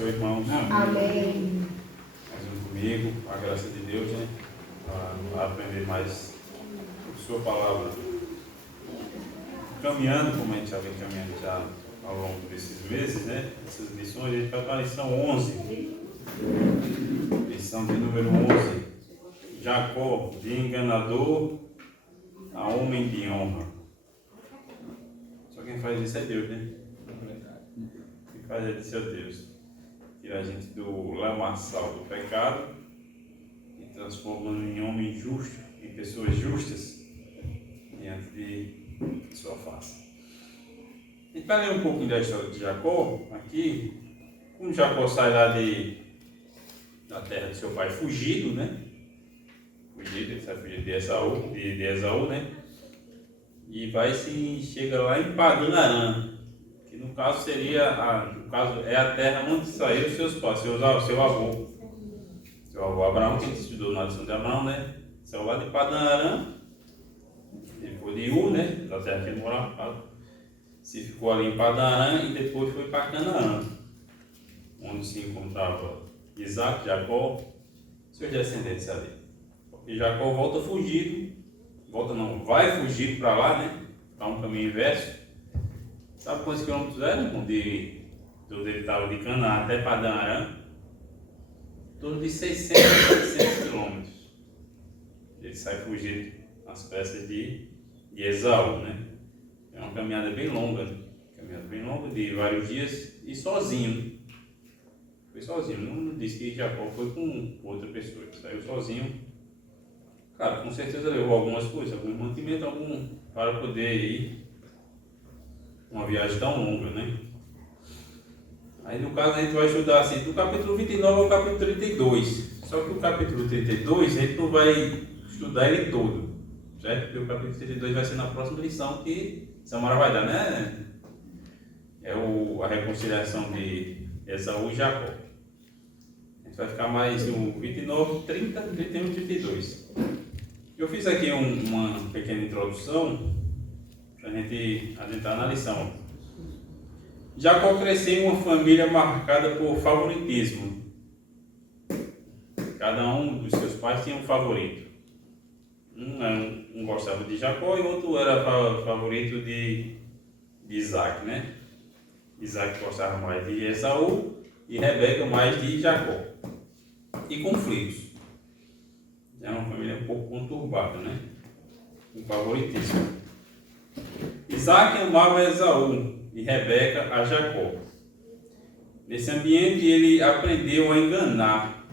Senhor, irmãos. Amém. Mais um comigo, com a graça de Deus, né? Para aprender mais a sua palavra. Caminhando, como a gente já vem caminhando já ao longo desses meses, né? Essas lições, a gente vai para a lição 11. Lição de número 11. Jacó, de enganador a homem de honra. Só quem faz isso é Deus, né? Quem faz isso é Deus. Tira a gente do lamaçal do pecado e transforma em homem justo, em pessoas justas diante de sua face. A gente vai ler um pouquinho da história de Jacó aqui. Como Jacó sai lá da terra de seu pai fugido, né? Ele sai fugido de Esaú, né? E chega lá em Padã Arã, que no caso é a terra onde saíram seus pais, seu avô. Seu avô Abraão, que a gente estudou na lição de Abraão, né? Saiu lá de Padã Arã, ele foi de Ur, né? Da terra que ele morava. Se ficou ali em Padã Arã e depois foi para Canaã, onde se encontrava Isaac, Jacó, seus descendentes ali. Porque Jacó vai fugir para lá, né? Para um caminho inverso. Sabe quantos quilômetros eram? De onde ele estava de Canaã até Padã Arã? Em torno de 600 quilômetros. Ele sai fugindo às pressas de Esaú, né? É uma caminhada bem longa, de vários dias e sozinho. Foi sozinho, não disse que Jacó foi com outra pessoa, ele saiu sozinho. Claro, com certeza levou algumas coisas, algum mantimento, para poder ir uma viagem tão longa, né? Aí no caso a gente vai estudar assim, do capítulo 29 ao capítulo 32. Só que o capítulo 32 a gente não vai estudar ele todo, certo? Porque o capítulo 32 vai ser na próxima lição que Samara vai dar, né? É a reconciliação de Esaú e Jacó. A gente vai ficar mais no 29, 30, 31 e 32. Eu fiz aqui uma pequena introdução para a gente adentrar na lição. Jacó cresceu em uma família marcada por favoritismo. Cada um dos seus pais tinha um favorito. Um gostava de Jacó e outro era favorito de Isaac, né? Isaac gostava mais de Esaú e Rebeca mais de Jacó. E conflitos. É uma família um pouco conturbada, né? Com favoritismo. Isaac amava Esaú e Rebeca a Jacó. Nesse ambiente ele aprendeu a enganar.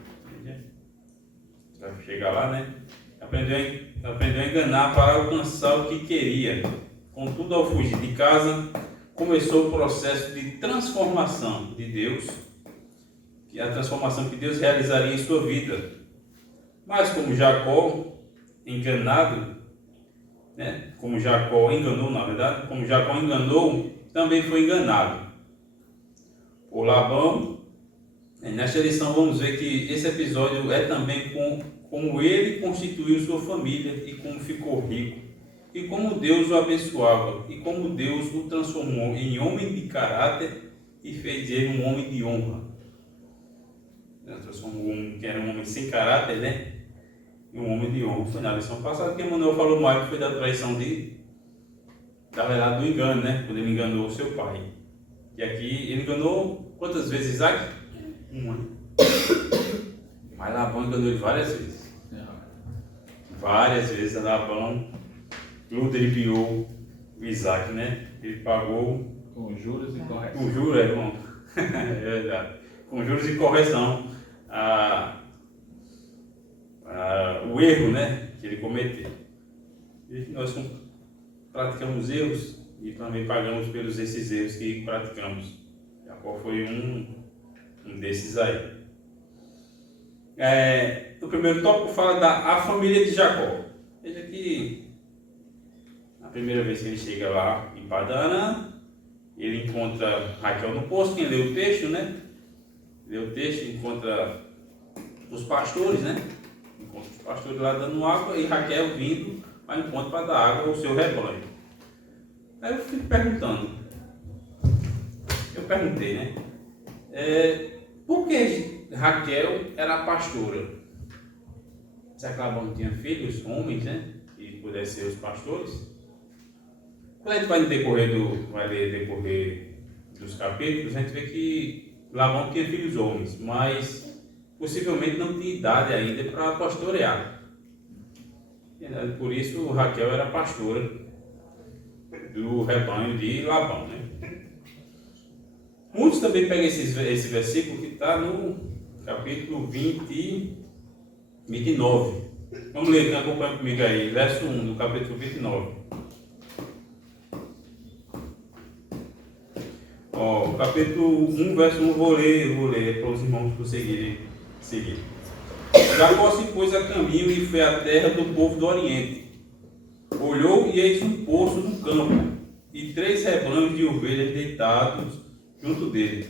Vai chegar lá, né? Aprendeu a enganar para alcançar o que queria. Contudo, ao fugir de casa, começou o processo de transformação de Deus, que é a transformação que Deus realizaria em sua vida. Mas como Jacó enganou, também foi enganado por Labão. Nesta lição vamos ver que esse episódio é também como ele constituiu sua família e como ficou rico, e como Deus o abençoava, e como Deus o transformou em homem de caráter e fez dele um homem de honra. Transformou que era um homem sem caráter, né? E um homem de honra. Foi na lição passada que Emmanuel falou mais, que foi da traição do engano, né? Quando ele enganou o seu pai. E aqui ele enganou quantas vezes Isaac? Uma. Mas Labão enganou ele várias vezes. Várias vezes Labão ludibriou o Isaac, né? Ele pagou com juros e correção. Com juros, irmão. É verdade. Com juros e correção. O erro, né, que ele cometeu. E nós praticamos erros e também pagamos pelos esses erros que praticamos. Jacó foi um desses aí. O primeiro tópico fala da família de Jacó. Veja que a primeira vez que ele chega lá em Padã Arã, ele encontra Raquel no poço. Quem lê o texto, né? Lê o texto, encontra os pastores, né? Encontra os pastores lá dando água e Raquel vindo ao encontro para dar água ao seu rebanho. Aí eu fico perguntando. Eu perguntei, né? Por que Raquel era pastora? Será que Labão tinha filhos, homens, né? Que pudessem ser os pastores? Quando a gente vai ler decorrer dos capítulos, a gente vê que Labão tinha filhos homens, mas possivelmente não tinha idade ainda para pastorear. Por isso Raquel era pastora do rebanho de Labão, né? Muitos também pegam esse versículo que está no capítulo 29. Vamos ler, acompanha comigo aí, verso 1 do capítulo 29. O capítulo 1, verso 1, vou ler para os irmãos conseguirem seguir. Jacó se pôs a caminho e foi à terra do povo do Oriente. Olhou e eis um poço no campo, e 3 rebanhos de ovelhas deitados junto dele,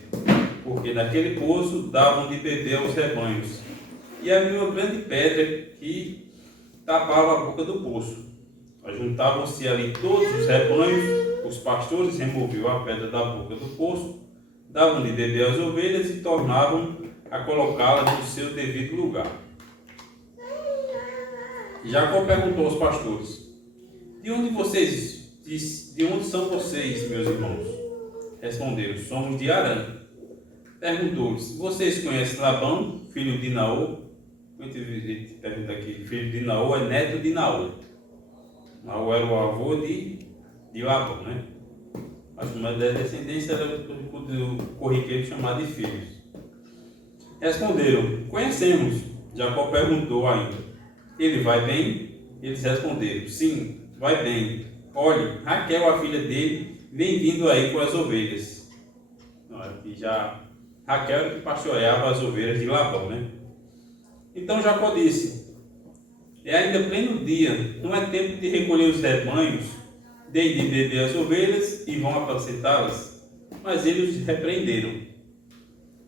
porque naquele poço davam de beber aos rebanhos. E havia uma grande pedra que tapava a boca do poço. Juntavam-se ali todos os rebanhos, os pastores removiam a pedra da boca do poço, davam de beber às ovelhas e tornavam a colocá-las no seu devido lugar. Jacó perguntou aos pastores: de onde são vocês, meus irmãos? Responderam: somos de Harã. Perguntou-lhes: vocês conhecem Labão, filho de Naor? Pergunta aqui: filho de Naor é neto de Naor. Naor era o avô de Labão, né? Mas uma da descendência era o corriqueiro chamado de filhos. Responderam: conhecemos. Jacó perguntou ainda: ele vai bem? Eles responderam: sim, vai bem. Olhe, Raquel, a filha dele, vem vindo aí com as ovelhas. Aqui já Raquel era que pastoreava as ovelhas de Labão, né? Então Jacó disse: é ainda pleno dia, não é tempo de recolher os rebanhos, deem de beber as ovelhas e vão apacentá-las. Mas eles repreenderam: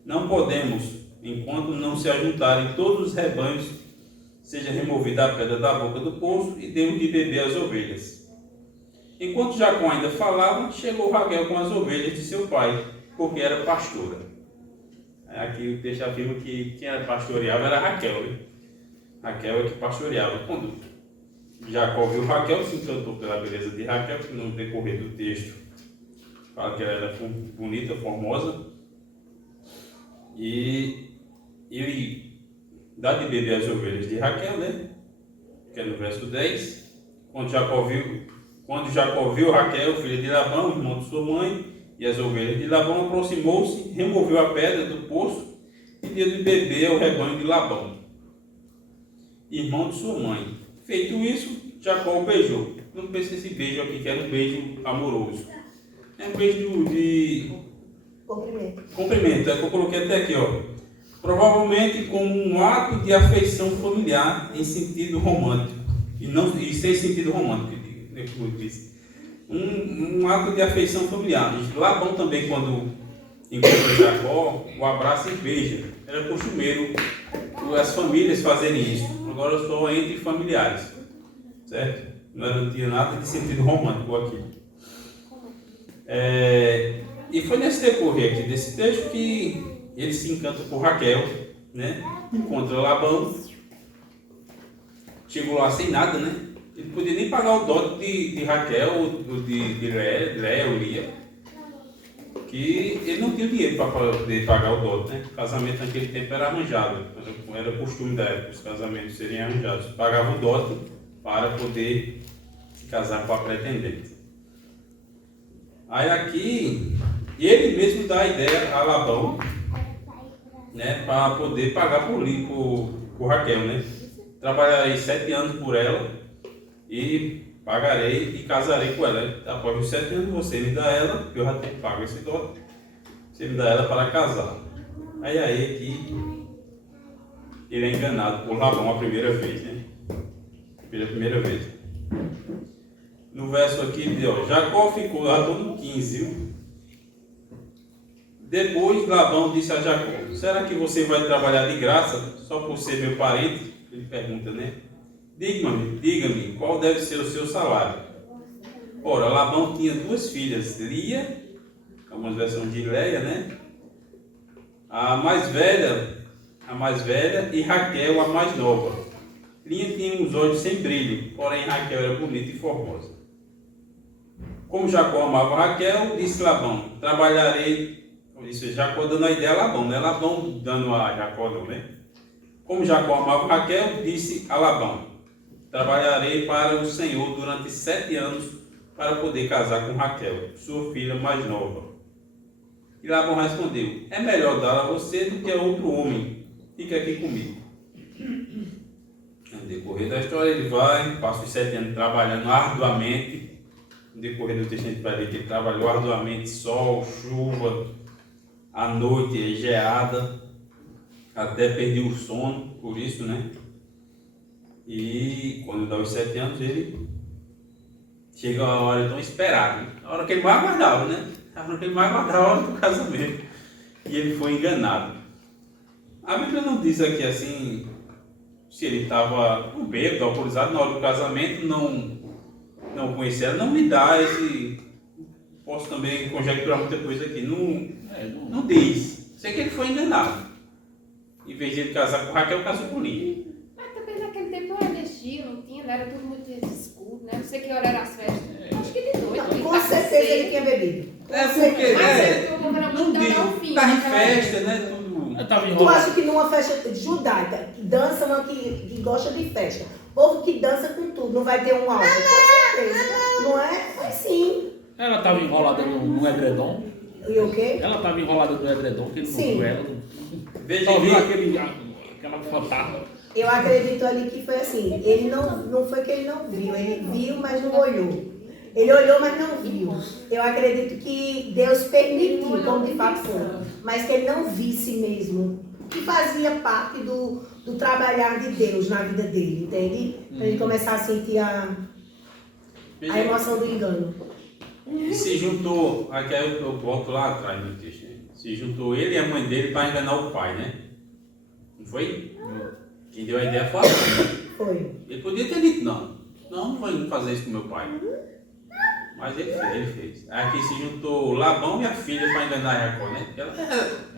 não podemos, enquanto não se ajuntarem todos os rebanhos, seja removida a pedra da boca do poço e demos de beber as ovelhas. Enquanto Jacó ainda falava, chegou Raquel com as ovelhas de seu pai, porque era pastora. Aqui o texto afirma que quem era pastoreava era Raquel, né? Raquel é que pastoreava. Quando Jacó viu Raquel, se encantou pela beleza de Raquel, que no decorrer do texto fala que ela era bonita, formosa, e ele dá de beber as ovelhas de Raquel, né? Que é no verso 10. Quando Jacó viu Raquel, filha de Labão, irmão de sua mãe, e as ovelhas de Labão, aproximou-se, removeu a pedra do poço e deu de beber ao rebanho de Labão, irmão de sua mãe. Feito isso, Jacó o beijou. Não pense nesse beijo aqui, que era um beijo amoroso. É um beijo de cumprimento. É que eu coloquei até aqui, ó. Provavelmente como um ato de afeição familiar em sentido romântico. E sem sentido romântico, como eu disse. Um ato de afeição familiar. Labão também, quando encontra Jacó, o abraça e beija. Era costumeiro as famílias fazerem isso. Agora só entre familiares, certo? Não tinha nada de sentido romântico aqui. E foi nesse decorrer aqui desse texto que ele se encanta por Raquel, né? Encontra Labão, chegou lá sem nada, né? Ele não podia nem pagar o dote de Raquel ou de Léia ou Lia, que ele não tinha dinheiro para poder pagar o dote, né? O casamento naquele tempo era arranjado, era costume da época os casamentos serem arranjados. Pagava o dote para poder se casar com a pretendente. Aí aqui, ele mesmo dá a ideia a Labão, né? Para poder pagar por Raquel, né? Trabalharei 7 anos por ela e pagarei e casarei com ela. Após os 7 anos você me dá ela, eu já tenho pago esse dote, você me dá ela para casar. Aí que ele é enganado por Labão a primeira vez, né? Pela primeira vez. No verso aqui diz, ó, Jacó ficou lá todo 15, viu? Depois Labão disse a Jacó: será que você vai trabalhar de graça só por ser meu parente? Ele pergunta, né? Diga-me, qual deve ser o seu salário? Ora, Labão tinha 2 filhas, Lia, algumas versões de Léia, né? a mais velha e Raquel a mais nova. Lia tinha os olhos sem brilho, porém Raquel era bonita e formosa. Como Jacó amava Raquel, disse Labão, trabalharei. Isso Jacó dando a ideia a Labão, não é Labão dando a Jacó não, né? Como Jacó amava Raquel, disse a Labão, trabalharei para o Senhor durante 7 anos para poder casar com Raquel, sua filha mais nova. E Labão respondeu, é melhor dar a você do que a outro homem, fica aqui comigo. No decorrer da história ele vai, passa os 7 anos trabalhando arduamente. No decorrer do texto a gente vai ver que ele trabalhou arduamente, sol, chuva, à noite, geada, até perder o sono, por isso, né? E quando dá os 7 anos, ele chega a hora tão esperada, a hora que ele mais aguardava, né? A hora que ele mais aguardava a hora do casamento. E ele foi enganado. A Bíblia não diz aqui assim, se ele estava bêbado, alcoolizado na hora do casamento, não conhecia ela, não me dá esse. Posso também conjecturar muita coisa aqui. Não diz. Sei que ele foi enganado. Em vez de ele casar com Raquel, casou com Lia. Mas também naquele tempo não energia, não tinha, era tudo muito escuro, né? Não sei que hora era as festas. Acho que de noite. Não, com certeza ele tinha bebido. Porque não diz, tá em festa, né? Tudo. Tu acha que numa festa judaica, que dança, uma que gosta de festa, povo que dança com tudo, não vai ter um álcool? Com certeza. Não é? Mas sim. Ela estava enrolada no edredom. E o quê? Ela estava enrolada no edredom, que ele não viu ela. Veja Só viu que aquela fantasma. Eu acredito ali que foi assim. Ele não foi que ele não viu, ele viu, mas não olhou. Ele olhou, mas não viu. Eu acredito que Deus permitiu, como de fato foi, mas que ele não visse mesmo. Que fazia parte do trabalhar de Deus na vida dele, entende? Para ele começar a sentir a emoção do engano. E se juntou, aqui eu volto lá atrás no texto, né? Se juntou ele e a mãe dele para enganar o pai, né? Não foi? Quem deu a ideia foi a mãe. Foi. Ele podia ter dito, não vou fazer isso com meu pai. Mas ele fez. Aqui se juntou Labão e a filha para enganar Jacó, né?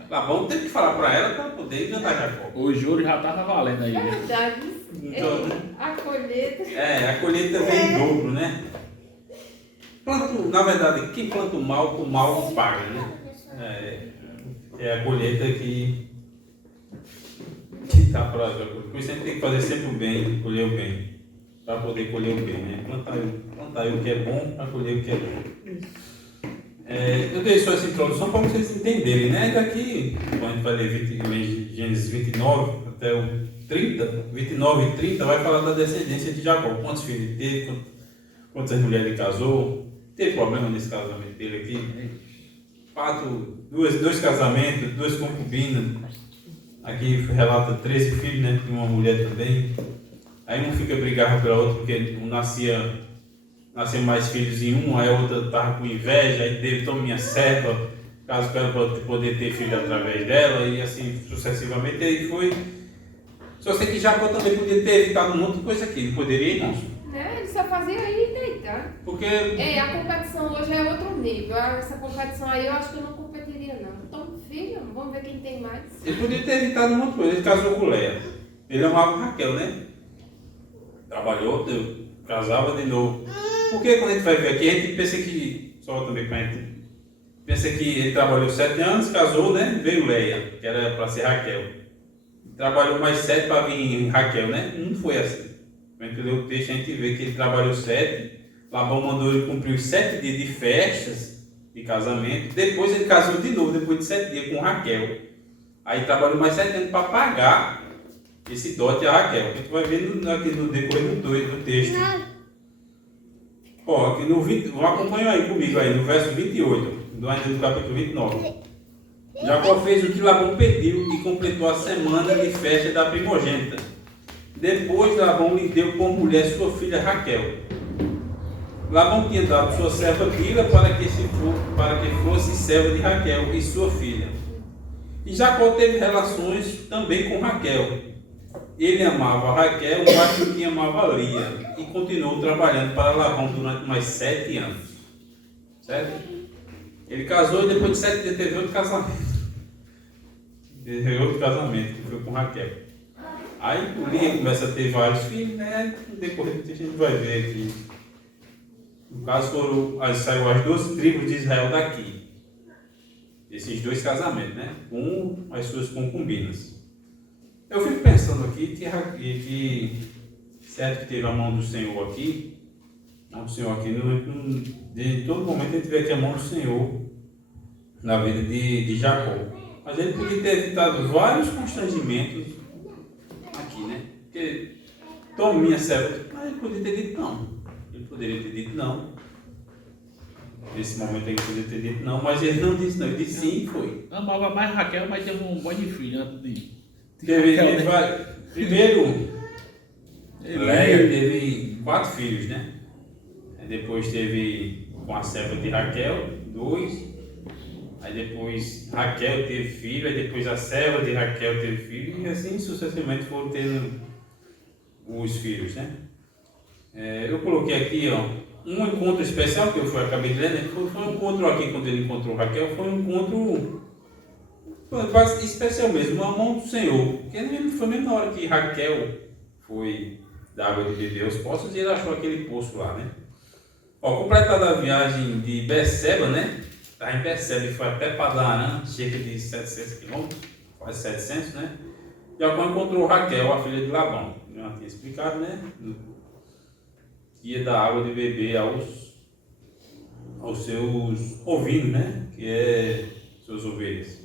Labão teve que falar para ela para poder enganar Jacó. O juro já estava valendo aí. É verdade. Então, A colheita. a colheita vem em dobro, né? Na verdade, quem planta o mal, com o mal não paga, né? É a colheita que está para. Por isso a gente tem que fazer sempre o bem, colher o bem. Para poder colher o bem, né? Plantar o que é bom para colher o que é bom. Eu dei só essa introdução para vocês entenderem, né? Daqui, quando a gente vai ler Gênesis 29 até o 30, 29 e 30, vai falar da descendência de Jacó. Quantos filhos ele teve, quantas mulheres ele casou, teve problema nesse casamento dele aqui. Dois casamentos, 2 concubinas. Aqui relata 13 filhos, né? De uma mulher também. Aí um fica brigando pela outra porque um nascia mais filhos em um, aí a outra estava com inveja, aí teve toma minha serva, caso para poder ter filho através dela, e assim sucessivamente. Aí foi. Só sei que Jacó também podia ter evitado um monte de coisa aqui, não poderia não. Né? Ele só fazia aí deitar. Porque. A competição hoje é outro nível. Essa competição aí eu acho que eu não competiria não. Então, filho, vamos ver quem tem mais. Ele podia ter evitado um monte de coisa, ele casou com Leia. Ele amava Raquel, né? Trabalhou, casava de novo. Porque quando a gente vai ver aqui, a gente pensa que, só também para a gente, pensa que ele trabalhou 7 anos, casou, né? Veio Leia, que era para ser Raquel. Trabalhou mais 7 para vir Raquel, né? Não foi assim. Quando a gente lê o texto, a gente vê que ele trabalhou 7. Labão mandou ele cumprir os 7 dias de festas, de casamento. Depois ele casou de novo, depois de 7 dias, com Raquel. Aí trabalhou mais 7 anos para pagar esse dote a Raquel. A gente vai ver aqui no decorrer do texto. Aqui no 20, acompanha aí comigo aí, no verso 28, do capítulo 29. Jacó fez o que Labão pediu e completou a semana de festa da primogênita. Depois Labão lhe deu por mulher sua filha Raquel. Labão tinha dado sua serva Bila para que fosse serva de Raquel e sua filha. E Jacó teve relações também com Raquel. Ele amava Raquel, mas também amava Lia, e continuou trabalhando para Labão durante mais 7 anos. Certo? Ele casou e depois de 7 dias teve outro casamento. de outro casamento, que foi com Raquel. Aí o Lia começa a ter vários filhos, né? No decorrer do texto a gente vai ver aqui. No caso, saiu as 12 tribos de Israel daqui. Esses 2 casamentos, né? Com as suas concubinas. Eu fico pensando aqui que certo que teve a mão do Senhor aqui, de todo momento a gente vê aqui a mão do Senhor na vida de Jacó. Mas ele podia ter evitado vários constrangimentos aqui, né? Porque tome minha serva, mas ele poderia ter dito não. Ele poderia ter dito não. Nesse momento ele poderia ter dito não, mas ele não disse não. Ele disse sim e foi. Amava mais Raquel, mas teve um monte de filho antes de... Primeiro, Leia teve 4 filhos, né? Aí depois teve com a serva de Raquel, 2. Aí depois Raquel teve filho, aí depois a serva de Raquel teve filho, e assim sucessivamente foram tendo os filhos, né? Eu coloquei aqui, ó, um encontro especial que eu acabei de ler, né? Foi um encontro aqui quando ele encontrou Raquel, foi um encontro quase especial mesmo, uma mão do Senhor. Porque foi mesmo na hora que Raquel foi dar água de beber aos poços e ele achou aquele poço lá, né? Ó, completada a viagem de Berseba, né? Está em Berseba e foi até Padan-Aram, cerca de 700 quilômetros, quase 700, né? Jacó encontrou Raquel, a filha de Labão. Eu já tinha explicado, né? Ia dar água de beber aos seus ovinos, né? Que é suas ovelhas.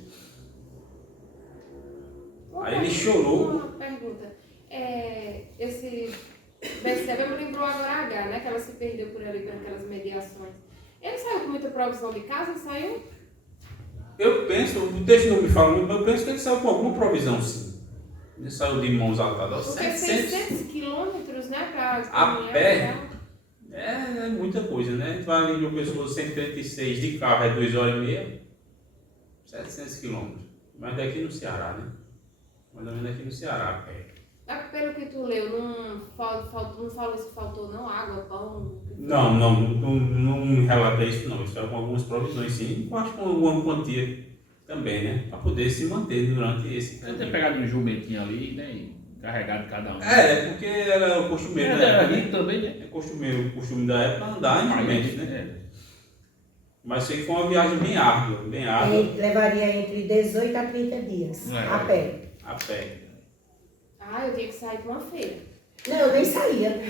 Aí ele chorou. Uma pergunta. Esse Berseba me lembrou agora H, né? Que ela se perdeu por ali naquelas mediações. Ele saiu com muita provisão de casa? Saiu? Eu penso, o texto não me fala muito, mas eu penso que ele saiu com alguma provisão, sim. Ele saiu de mãos atadas. Porque 600 quilômetros, né? A pé é muita coisa, né? A gente vai ali de uma pessoa 136 de carro, é 2 horas e meia, 700 quilômetros. Mas daqui no Ceará, né? Mais ou menos aqui no Ceará, a pé. Pelo que tu leu, não falou se faltou não água, pão? Não me relata isso não. Isso é com algumas provisões sim, eu acho com alguma quantia também, né? Para poder se manter durante esse Deve ter pegado um jumentinho ali, né? E carregado cada um. Porque era o costumeiro da Era época, rico né? também, né? É o costume da época andar em jumentos, né? Mas sei que foi uma viagem bem árdua, bem árdua. Ele levaria entre 18 a 30 dias, a pé. A pé. Eu tinha que sair para uma feira. Não, eu nem saía.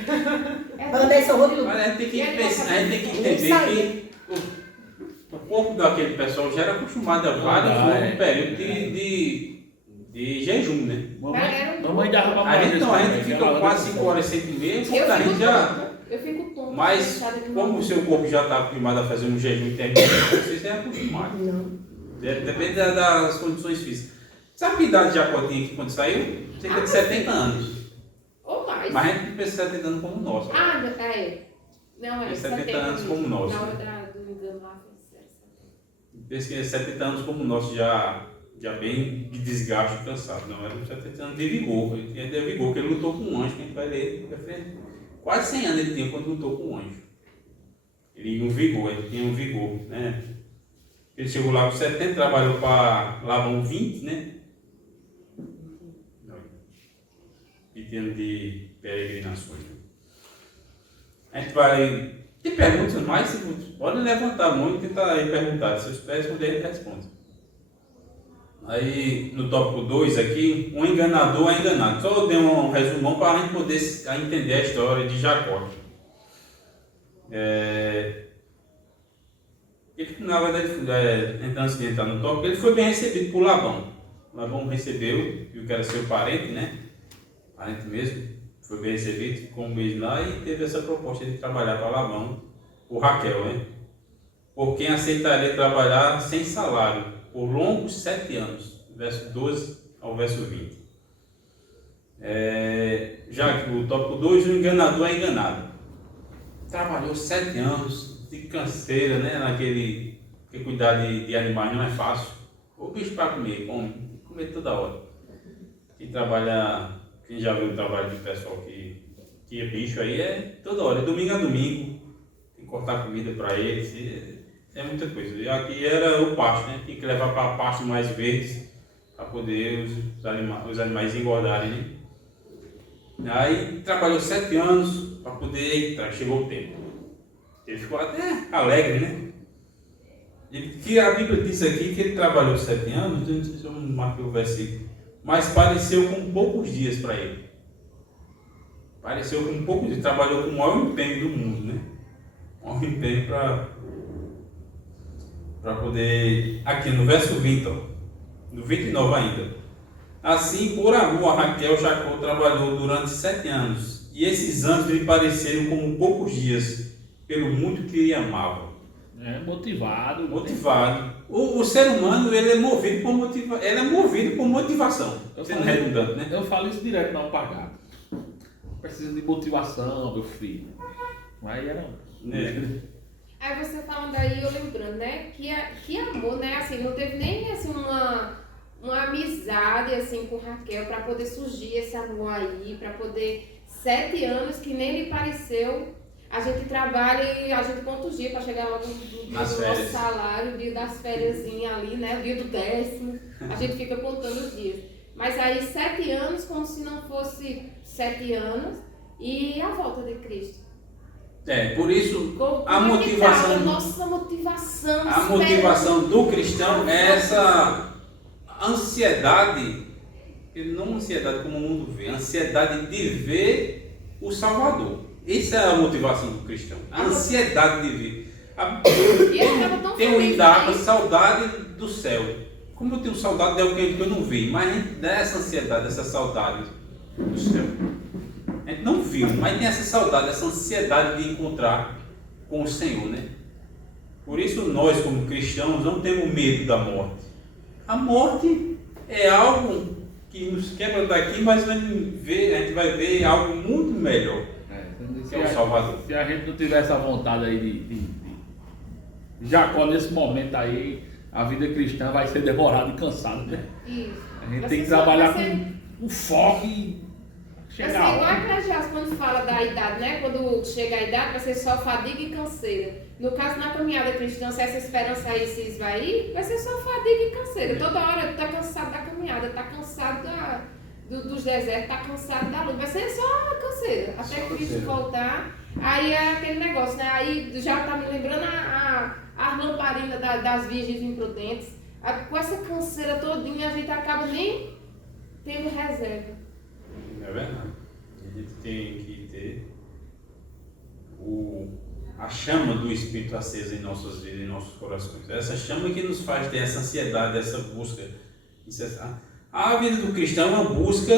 Anderson Rodrigo. Mas a gente tem que entender que o corpo daquele pessoal já era acostumado a vários períodos de jejum, né? Mamãe dava pra A gente fica quase 5 horas sem comer, eu fico tonto. Mas como o seu corpo já está acostumado a fazer um jejum intermitente, você já é acostumado. Não. Depende das condições físicas. Sabe que idade Jacó tinha aqui quando saiu? Cerca de 70 anos. Ou mais. Mas a gente não pensa 70 anos como nós. Não, é 70 anos como nós. Na hora do engano lá foi 70. Pensa que é 70 anos como nós, já bem de desgaste e cansado. Não, era 70 anos de vigor. Ele tinha de vigor, porque ele lutou com um anjo, que a gente vai ler pra frente. Quase 100 anos ele tinha quando lutou com um anjo. Ele tinha um vigor, né? Ele chegou lá com 70, trabalhou para Labão 20, né? Em termos de peregrinações. A gente vai. Tem perguntas mais? Pode levantar a mão e tentar perguntar. Se eu puder responder, a gente responde. Aí, no tópico 2 aqui, um enganador é enganado. Só eu dei um resumão para a gente poder entender a história de Jacó. Ele, na verdade, antes de entrar no tópico, ele foi bem recebido por Labão. Labão recebeu, viu que era seu parente, né? Parente mesmo, foi bem recebido, ficou um mês lá e teve essa proposta de trabalhar para Labão, por Raquel, né? Por quem aceitaria trabalhar sem salário, por longos 7 anos, verso 12 ao verso 20. Já que o tópico 2, o enganador é enganado. Trabalhou 7 anos de canseira, né? Porque cuidar de animais não é fácil. O bicho para comer, comer toda hora. Quem já viu o trabalho do pessoal que é bicho aí, é toda hora, domingo a domingo, tem que cortar comida para eles, é muita coisa. E aqui era o pasto, né? Tinha que levar para a parte mais verde, para poder os animais engordarem, né? Aí trabalhou 7 anos para poder entrar, chegou o tempo. Ele ficou até alegre, né? Que a Bíblia diz aqui que ele trabalhou 7 anos, não sei se eu marquei o versículo, mas pareceu com poucos dias para ele. Pareceu com poucos dias, trabalhou com o maior empenho do mundo, né? O maior empenho para poder, aqui no verso 20, ó, no 29 ainda. Assim, por amor a Raquel, Jacó trabalhou durante 7 anos, e esses anos lhe pareceram como poucos dias, pelo muito que ele amava. Motivado. O ser humano, ele é movido por motivação. Sendo redundante, né? Eu falo isso direto na Alpargata. Precisa de motivação, meu filho. Mas era... Aí você falando aí, eu lembrando, né? Que amor, né? Assim, não teve nem assim uma amizade assim com Raquel para poder surgir esse amor aí, para poder 7 anos que nem lhe pareceu. A gente trabalha e a gente conta os dias para chegar logo do nosso salário, o dia das férias ali, né? O dia do 10º, a gente fica contando os dias. Mas aí 7 anos como se não fosse 7 anos e a volta de Cristo. Por isso a motivação. A nossa motivação. A motivação do cristão é essa ansiedade, não ansiedade como o mundo vê, ansiedade de ver o Salvador. Essa é a motivação do cristão, a ansiedade de ver. Tem um indago, saudade do céu. Como eu tenho saudade de alguém que eu não vi, mas a gente dá essa ansiedade, essa saudade do céu. A gente não viu, mas tem essa saudade, essa ansiedade de encontrar com o Senhor, né? Por isso nós, como cristãos, não temos medo da morte. A morte é algo que nos quebra daqui, mas a gente vai ver algo muito melhor. Que é o Salvador. Se a gente não tiver essa vontade aí de Jacó nesse momento aí, a vida cristã vai ser demorada e cansada, né? Isso. A gente tem que trabalhar com foco e chegar assim, igual a Eclesiastes quando fala da idade, né? Quando chega a idade vai ser só fadiga e canseira. No caso, na caminhada cristã, se essa esperança aí se esvair, vai ser só fadiga e canseira. Toda hora tu tá cansado da caminhada, tá cansado dos desertos, tá cansado da luta, vai ser só canseira, até Cristo voltar. Aí é aquele negócio, né? Aí já tá me lembrando a lamparina das virgens imprudentes. Com essa canseira todinha, a gente acaba nem tendo reserva. É verdade. A gente tem que ter a chama do Espírito acesa em nossas vidas, em nossos corações. Essa chama que nos faz ter essa ansiedade, essa busca incessante. A vida do cristão é uma busca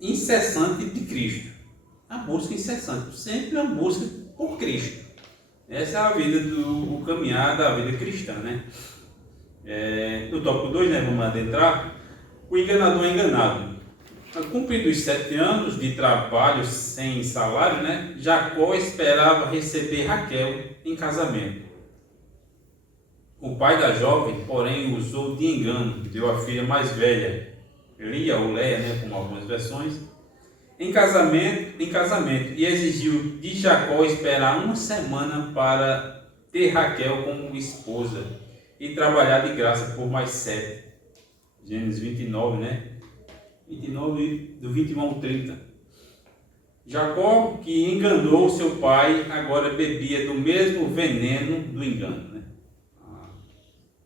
incessante de Cristo. A busca incessante, sempre uma busca por Cristo. Essa é a vida do caminhar da vida cristã, né? No tópico 2, né, vamos adentrar. O enganador é enganado. Cumpridos os 7 anos de trabalho sem salário, né, Jacó esperava receber Raquel em casamento. O pai da jovem, porém, usou de engano, deu a filha mais velha, Lia ou Leia, né, como algumas versões, em casamento e exigiu de Jacó esperar 1 semana para ter Raquel como esposa e trabalhar de graça por mais 7. Gênesis 29, né? 29, do 21 ao 30. Jacó, que enganou seu pai, agora bebia do mesmo veneno do engano, né?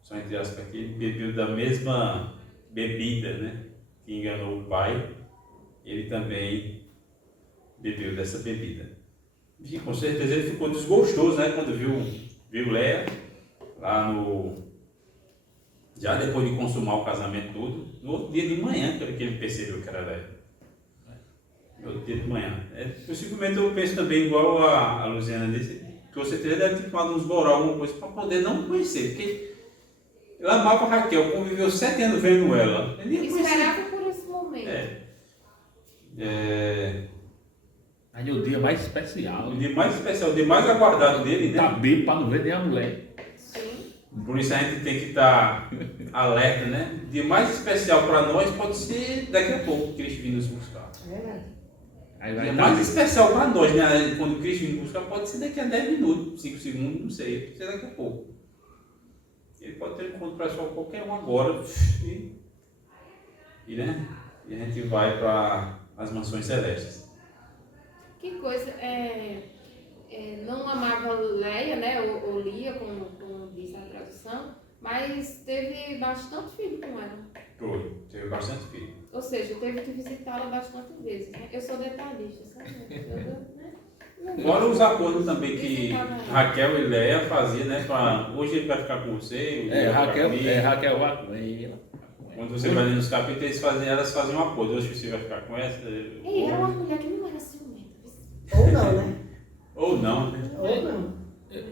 Só entre aspas aqui, ele bebeu da mesma bebida, né? Que enganou o pai, ele também bebeu dessa bebida. E com certeza ele ficou desgostoso, né? Quando viu Leia lá já depois de consumar o casamento todo, no outro dia de manhã que ele percebeu que era Leia. No outro dia de manhã. Possivelmente eu penso também, igual a Luciana disse, que você deve ter tomado uns goró, alguma coisa, para poder não conhecer. Porque ele amava a Raquel, conviveu 7 anos vendo ela. Ele esperava por esse momento. Aí é o dia mais especial. O dia mais especial, o dia mais aguardado dele, né? Tá bem para não ver nem a mulher. Sim. Por isso a gente tem que estar alerta, né? O dia mais especial para nós pode ser daqui a pouco, Cristo vir nos buscar. É verdade. Aí O dia mais especial para nós, né? Quando Cristo vir nos buscar, pode ser daqui a 10 minutos, 5 segundos, não sei, pode ser daqui a pouco. Ele pode ter encontro pessoal qualquer um agora né? E a gente vai para as mansões celestes. Que coisa, não amava Leia, né, ou Lia, como diz a tradução, mas teve bastante filho com ela. Teve bastante filho. Ou seja, teve que visitá-la bastante vezes, né? Eu sou detalhista, sabe? Fora os acordos também que Raquel e Leia faziam, né? Hoje ele vai ficar com você, Raquel vai com ele. Quando você vai ler nos capítulos, elas faziam um acordo. Hoje você vai ficar com essa. E era uma mulher que não era ciumenta. Ou não, né? Ou não, né? Ou não.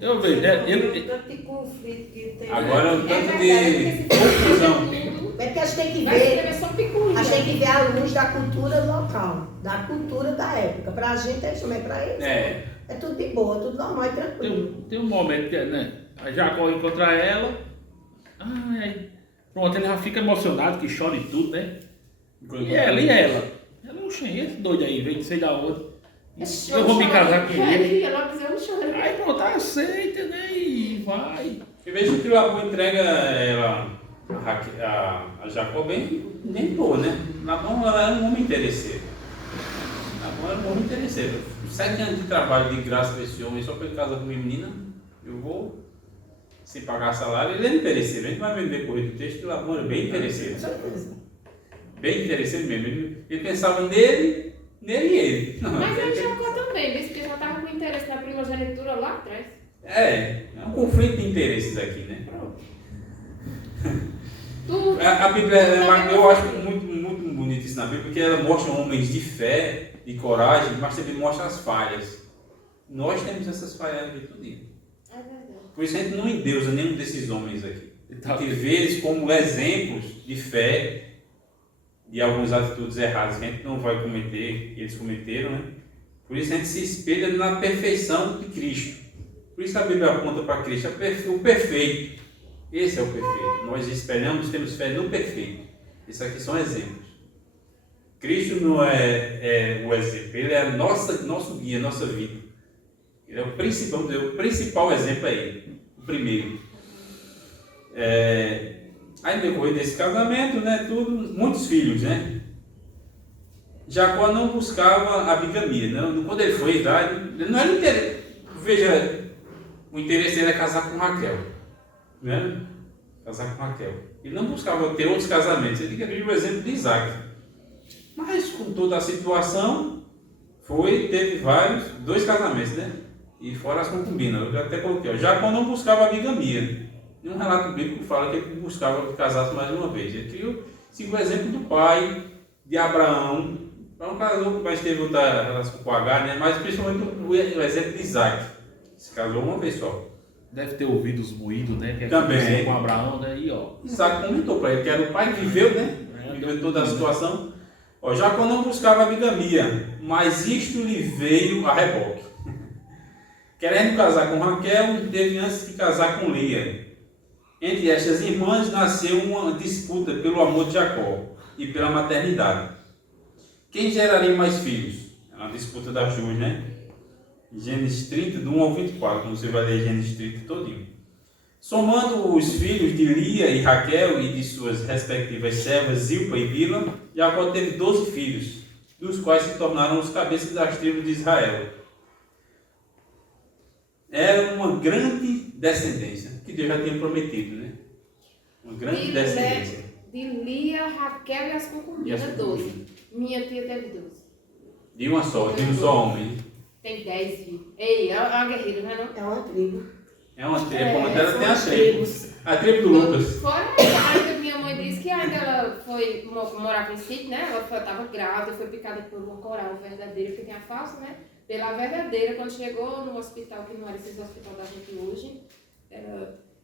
Eu vejo, né? O tanto de conflito que tem. Agora o tanto de confusão. É porque a gente tem que Vai ver. escrever só picuinha. A gente tem que ver a luz da cultura local, da cultura da época. Pra gente é isso, mas pra eles é tudo de boa, tudo normal e tranquilo. Tem um momento que, né? A Jacó encontra ela. Pronto, ele já fica emocionado, que chora e tudo, né? E ela? Ela, esse doido aí, veio de sei da onde. Eu vou me casar com ele. Aí pronto, aceita, né? E vai. E veja que o Labão entrega ela, a Jacó bem boa, né? Labão era um homem interesseiro. Labão era um homem interesseiro. 7 anos de trabalho de graça para esse homem, só para ele casar com minha menina, eu vou, se pagar salário, ele é interesseiro. A gente vai ver depois do texto que o Labão era bem interesseiro. Bem interesseiro mesmo. Ele pensava nele e ele. Mas a Jacó também, disse que já estava com interesse na primogenitura lá atrás. É um conflito de interesses aqui, né? A Bíblia, eu acho muito bonito isso na Bíblia, porque ela mostra homens de fé, de coragem, mas também mostra as falhas. Nós temos essas falhas de tudo. É verdade. Por isso a gente não endeusa nenhum desses homens aqui. A gente vê eles como exemplos de fé, de algumas atitudes erradas que a gente não vai cometer, eles cometeram, né? Por isso a gente se espelha na perfeição de Cristo. Por isso a Bíblia aponta para Cristo, o perfeito. Esse é o perfeito. Nós espelhamos, temos fé no perfeito. Isso aqui são exemplos. Cristo não é o exemplo, ele é nosso guia, nossa vida. Ele é o principal exemplo é ele, o primeiro. Aí depois desse casamento, né, muitos filhos, né? Jacó não buscava a bigamia, não, quando ele foi idade, não era interesse. Veja, o interesse dele é casar com Raquel, né? Casar com Raquel. Ele não buscava ter outros casamentos, ele queria o exemplo de Isaac. Mas com toda a situação, teve 2 casamentos, né? E fora as concubinas, eu até coloquei. Jacó não buscava a bigamia. Nenhum relato bíblico fala que ele buscava que casasse mais uma vez. Ele seguiu o exemplo do pai, de Abraão. Não casou, mas teve outra relação com Agar, né? Mas principalmente o exemplo de Isaac. Se casou uma vez só. Deve ter ouvidos moídos, né? Que também. Com Abraão, né? E ó. Isaac comentou para ele que era o pai que viveu, né? Viveu toda a situação. Jacó não buscava a bigamia, mas isto lhe veio a reboque. Querendo casar com Raquel, teve antes de casar com Lia. Entre estas irmãs nasceu uma disputa pelo amor de Jacó e pela maternidade. Quem geraria mais filhos? É uma disputa das duas, né? Gênesis 30, do 1 ao 24, como você vai ler Gênesis 30 todinho. Somando os filhos de Lia e Raquel e de suas respectivas servas Zilpa e Bila, Jacó teve 12 filhos, dos quais se tornaram os cabeças das tribos de Israel. Era uma grande descendência, que Deus já tinha prometido, né? Uma grande descendência. De Lia, Raquel e as concubinas, 12. Minha tia teve 12. De um só homem. Tem 10 filhos. Ei, é uma guerreira, não é não? É uma tribo. É uma tribo, ela tem as a tribo. A tribo do Lucas. Fora ainda minha mãe disse que ainda ela foi morar em sítio, né? Ela estava grávida, foi picada por uma coral verdadeira, que tem a falsa, né? Pela verdadeira, quando chegou no hospital, que não era esse hospital da gente hoje,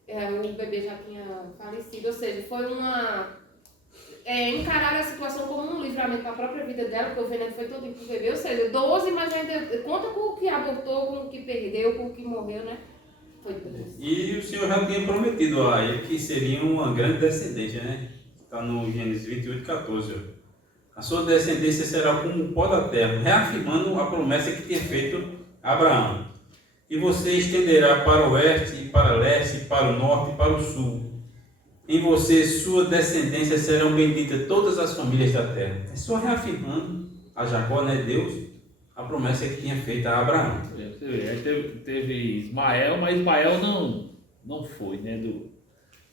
o bebê já tinha falecido. Ou seja, foi encarar a situação como um livramento para a própria vida dela, porque o veneno foi todo pro bebê. Ou seja, 12, mas ainda conta com o que abortou, com o que perdeu, com o que morreu, né? Foi 12. E o Senhor já tinha prometido a ele que seria uma grande descendência, né? Está no Gênesis 28, 14. A sua descendência será como o pó da terra, reafirmando a promessa que tinha feito Abraão. E você estenderá para o oeste, e para o leste, para o norte e para o sul. em você, sua descendência, serão benditas todas as famílias da terra. É só reafirmando a Jacó, né, Deus, a promessa que tinha feito a Abraão. Você vê, aí teve Ismael, mas Ismael não foi, né?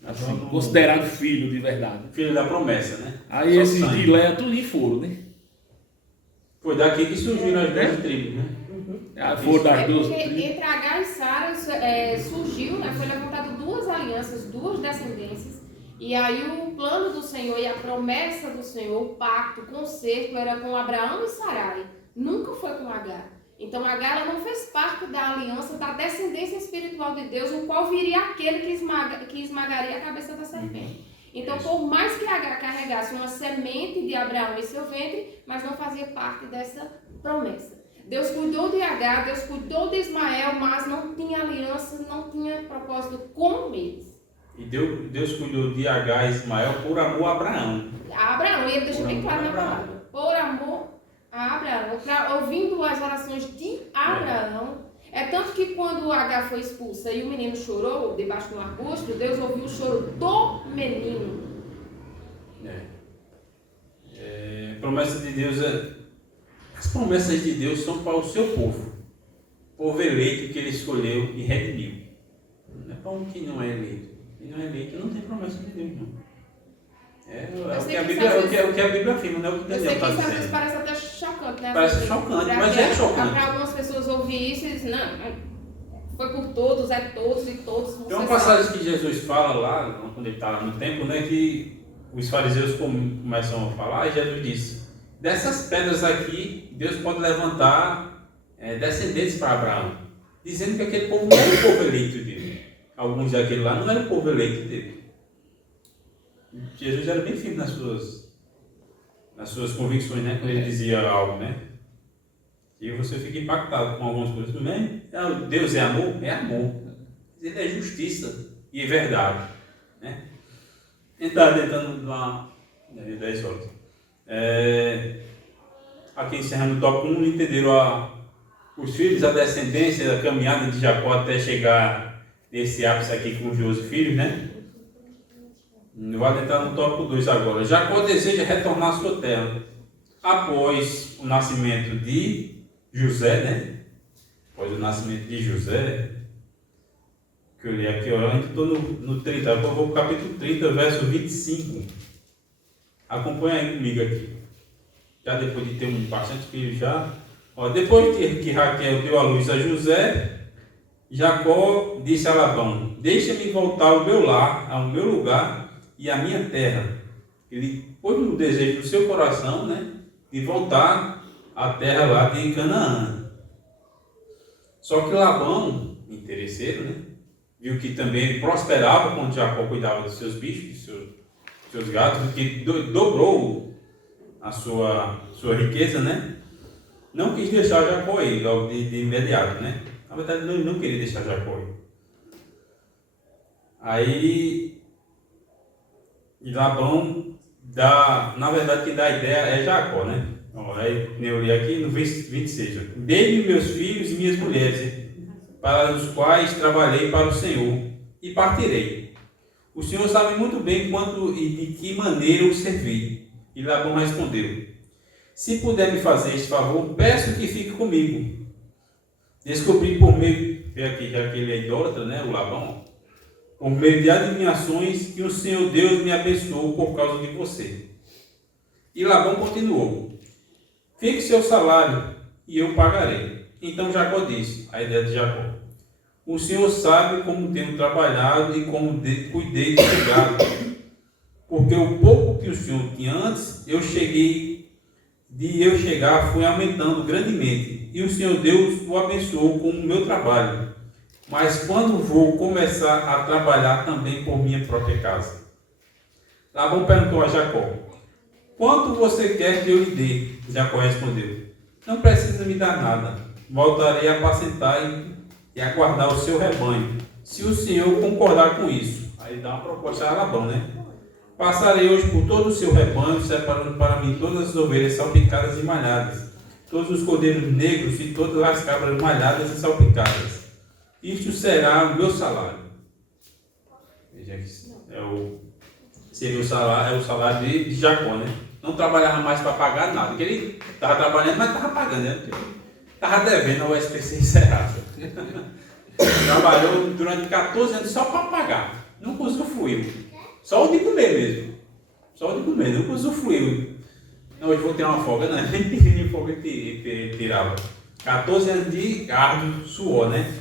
Assim, considerado filho de verdade. Filho da promessa, né? Aí Só esses sangue. de Léa tudo foram, né? Foi daqui que surgiram as 12 tribos, né? Foram das É duas porque tribos. entre Agar e Sara surgiu, né, foi levantado duas alianças, duas descendências, e aí o plano do Senhor e a promessa do Senhor, o pacto, o concerto era com Abraão e Sarai, nunca foi com Agar. Então Agar ela não fez parte da aliança da descendência espiritual de Deus, o qual viria aquele que esmagaria a cabeça da serpente. Então, por mais que Agar carregasse uma semente de Abraão em seu ventre, mas não fazia parte dessa promessa. Deus cuidou de Agar, Deus cuidou de Ismael, mas não tinha aliança, não tinha propósito com eles. E Deus cuidou de Agar e Ismael por amor a Abraão. A Abraão, e ele deixa Por bem amor claro a na Abraão. palavra, por amor a Abraão, ouvindo as orações de Abraão. É tanto que quando Agar foi expulsa e o menino chorou debaixo do arbusto, Deus ouviu o choro do menino. Promessa de Deus as promessas de Deus são para o seu povo eleito que ele escolheu e redimiu. Não é para um que não é eleito. Quem não é eleito não tem promessa de Deus, não. É o que a Bíblia afirma, não é o que Eu Daniel sei que está isso às vezes dizendo. parece até chocante, né? Parece chocante, mas é chocante. Para algumas pessoas ouvir isso e dizer, não, foi por todos, é todos e todos. Tem uma passagem que Jesus fala lá, quando ele está lá no templo, né, que os fariseus começam a falar, e Jesus disse: dessas pedras aqui, Deus pode levantar descendentes para Abraão, dizendo que aquele povo não era o povo eleito dele. Alguns daquele lá não era o povo eleito dele. Jesus era bem firme nas suas convicções, né, quando ele dizia algo, né? E você fica impactado com algumas coisas também. Deus é amor? É amor. Ele é justiça e é verdade, né? Entrar tentando lá 10 horas. Aqui encerrando o top 1, entenderam os filhos, a descendência, a caminhada de Jacó até chegar nesse ápice aqui com os 12 filhos, né? Vou adentrar no tópico 2 agora. Jacó deseja retornar à sua terra após o nascimento de José, né? Após o nascimento de José, que eu li aqui, eu ainda estou no 30, eu vou para o capítulo 30, verso 25. Acompanha aí comigo aqui. Já depois de ter bastante filhos já. Depois que Raquel deu à luz a José, Jacó disse a Labão: deixa-me voltar ao meu lar, ao meu lugar e à minha terra. Ele pôs no desejo do seu coração, né, de voltar à terra lá de Canaã. Só que Labão, interesseiro, né, viu que também ele prosperava quando Jacó cuidava dos seus bichos, dos seus gatos, que dobrou a sua riqueza, né? Não quis deixar Jacó ir logo de imediato, né? Na verdade, não queria deixar Jacó ir. Aí, Labão na verdade, quem dá a ideia é Jacó, né? Aí eu li aqui no 26. Dei-me meus filhos e minhas mulheres, para os quais trabalhei para o Senhor, e partirei. O Senhor sabe muito bem quanto e de que maneira o servi. E Labão respondeu: se puder me fazer este favor, peço que fique comigo. Descobri por meio, aqui já que ele é idólatra, né, o Labão, por meio de adivinhações, que o Senhor Deus me abençoou por causa de você. E Labão continuou: fique seu salário e eu pagarei. Então Jacó disse, a ideia de Jacó: o Senhor sabe como tenho trabalhado e como cuidei do seu gado, porque o pouco que o Senhor tinha antes, eu chegar foi aumentando grandemente, e o Senhor Deus o abençoou com o meu trabalho. Mas quando vou começar a trabalhar também por minha própria casa? Labão perguntou a Jacó: quanto você quer que eu lhe dê? Jacó respondeu: não precisa me dar nada. Voltarei a apacentar e a guardar o seu rebanho, se o Senhor concordar com isso. Aí dá uma proposta a Labão, né? Passarei hoje por todo o seu rebanho, separando para mim todas as ovelhas salpicadas e malhadas, todos os cordeiros negros e todas as cabras malhadas e salpicadas. Isto será o meu salário. Veja que é seria o salário de Jacó, né? Não trabalhava mais para pagar nada, porque ele estava trabalhando, mas estava pagando, né? Estava devendo ao SPC Serasa. Trabalhou durante 14 anos só para pagar, nunca usufruiu. Só o de comer mesmo. Só o de comer, nunca usufruiu. Não, hoje vou ter uma folga, não, nem pedindo folga ele tirava. 14 anos de árduo suor, né?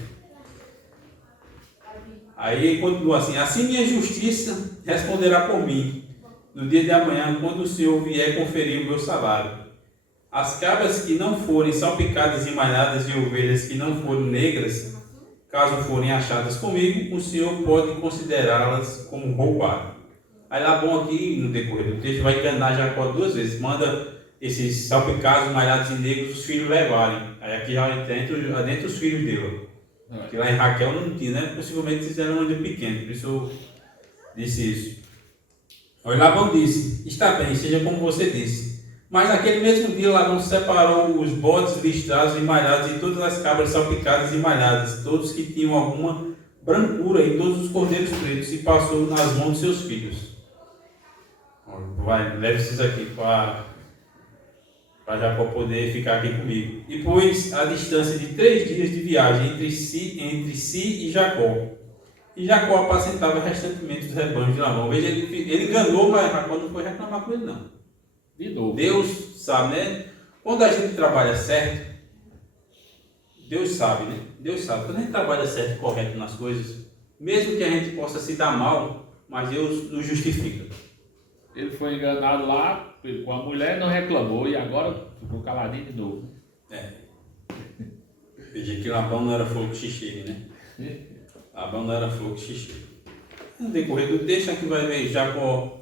Aí ele continua assim minha justiça responderá por mim, no dia de amanhã, quando o Senhor vier conferir o meu salário. As cabras que não forem salpicadas e malhadas e ovelhas que não forem negras, caso forem achadas comigo, o Senhor pode considerá-las como roubado. Aí Labão aqui, no decorrer do texto, vai enganar Jacó 2 vezes. Manda esses salpicados, malhados e negros, os filhos levarem. Aí aqui já dentro os filhos dele. Que lá em Raquel não tinha, né? Possivelmente eles eram ainda pequenos, por isso eu disse isso. Aí Labão disse, está bem, seja como você disse. Mas naquele mesmo dia Labão separou os bodes listrados e malhados e todas as cabras salpicadas e malhadas, todos que tinham alguma brancura e todos os cordeiros pretos, e passou nas mãos de seus filhos. Leve esses aqui para Jacó poder ficar aqui comigo. E pôs a distância de 3 dias de viagem entre si e Jacó. E Jacó apacentava restantemente os rebanhos de Labão. Veja, ele enganou, mas Jacó não foi reclamar com ele, não. De novo. Deus sabe, né? Quando a gente trabalha certo, Deus sabe, né? Deus sabe. Quando a gente trabalha certo e correto nas coisas, mesmo que a gente possa se dar mal, mas Deus nos justifica. Ele foi enganado lá com a mulher, não reclamou e agora ficou caladinho de novo. Veja que Labão não era fogo xixi, né? Labão não era fogo xixi. No decorrer do texto aqui vai ver Jacó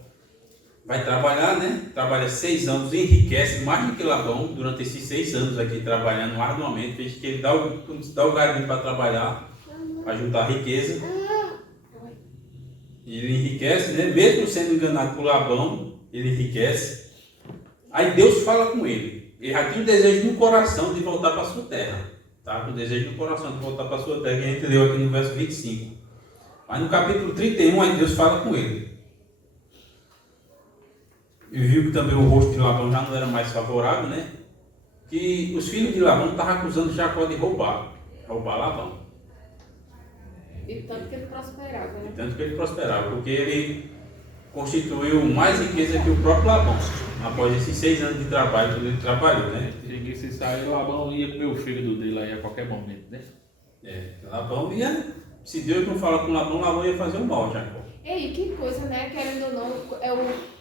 vai trabalhar, né? Trabalha 6 anos, enriquece mais do que Labão durante esses 6 anos aqui trabalhando arduamente. Veja que ele dá o garimpo para trabalhar, para juntar riqueza. Ele enriquece, né? Mesmo sendo enganado por Labão, ele enriquece. Aí Deus fala com ele. Ele já tinha o desejo no coração de voltar para a sua terra. Tá? Com o desejo no coração de voltar para a sua terra, que a gente leu aqui no verso 25. Mas no capítulo 31, aí Deus fala com ele. E viu que também o rosto de Labão já não era mais favorável, né? Que os filhos de Labão estavam acusando Jacó de roubar Labão. E tanto que ele prosperava, né? Porque ele constituiu mais riqueza que o próprio Labão, após esses 6 anos de trabalho que ele trabalhou, né? Se sair, Labão ia comer o fígado dele aí a qualquer momento, né? Labão ia, se Deus não falar com Labão, Labão ia fazer o mal, Jacó. E que coisa, né? Querendo ou não, é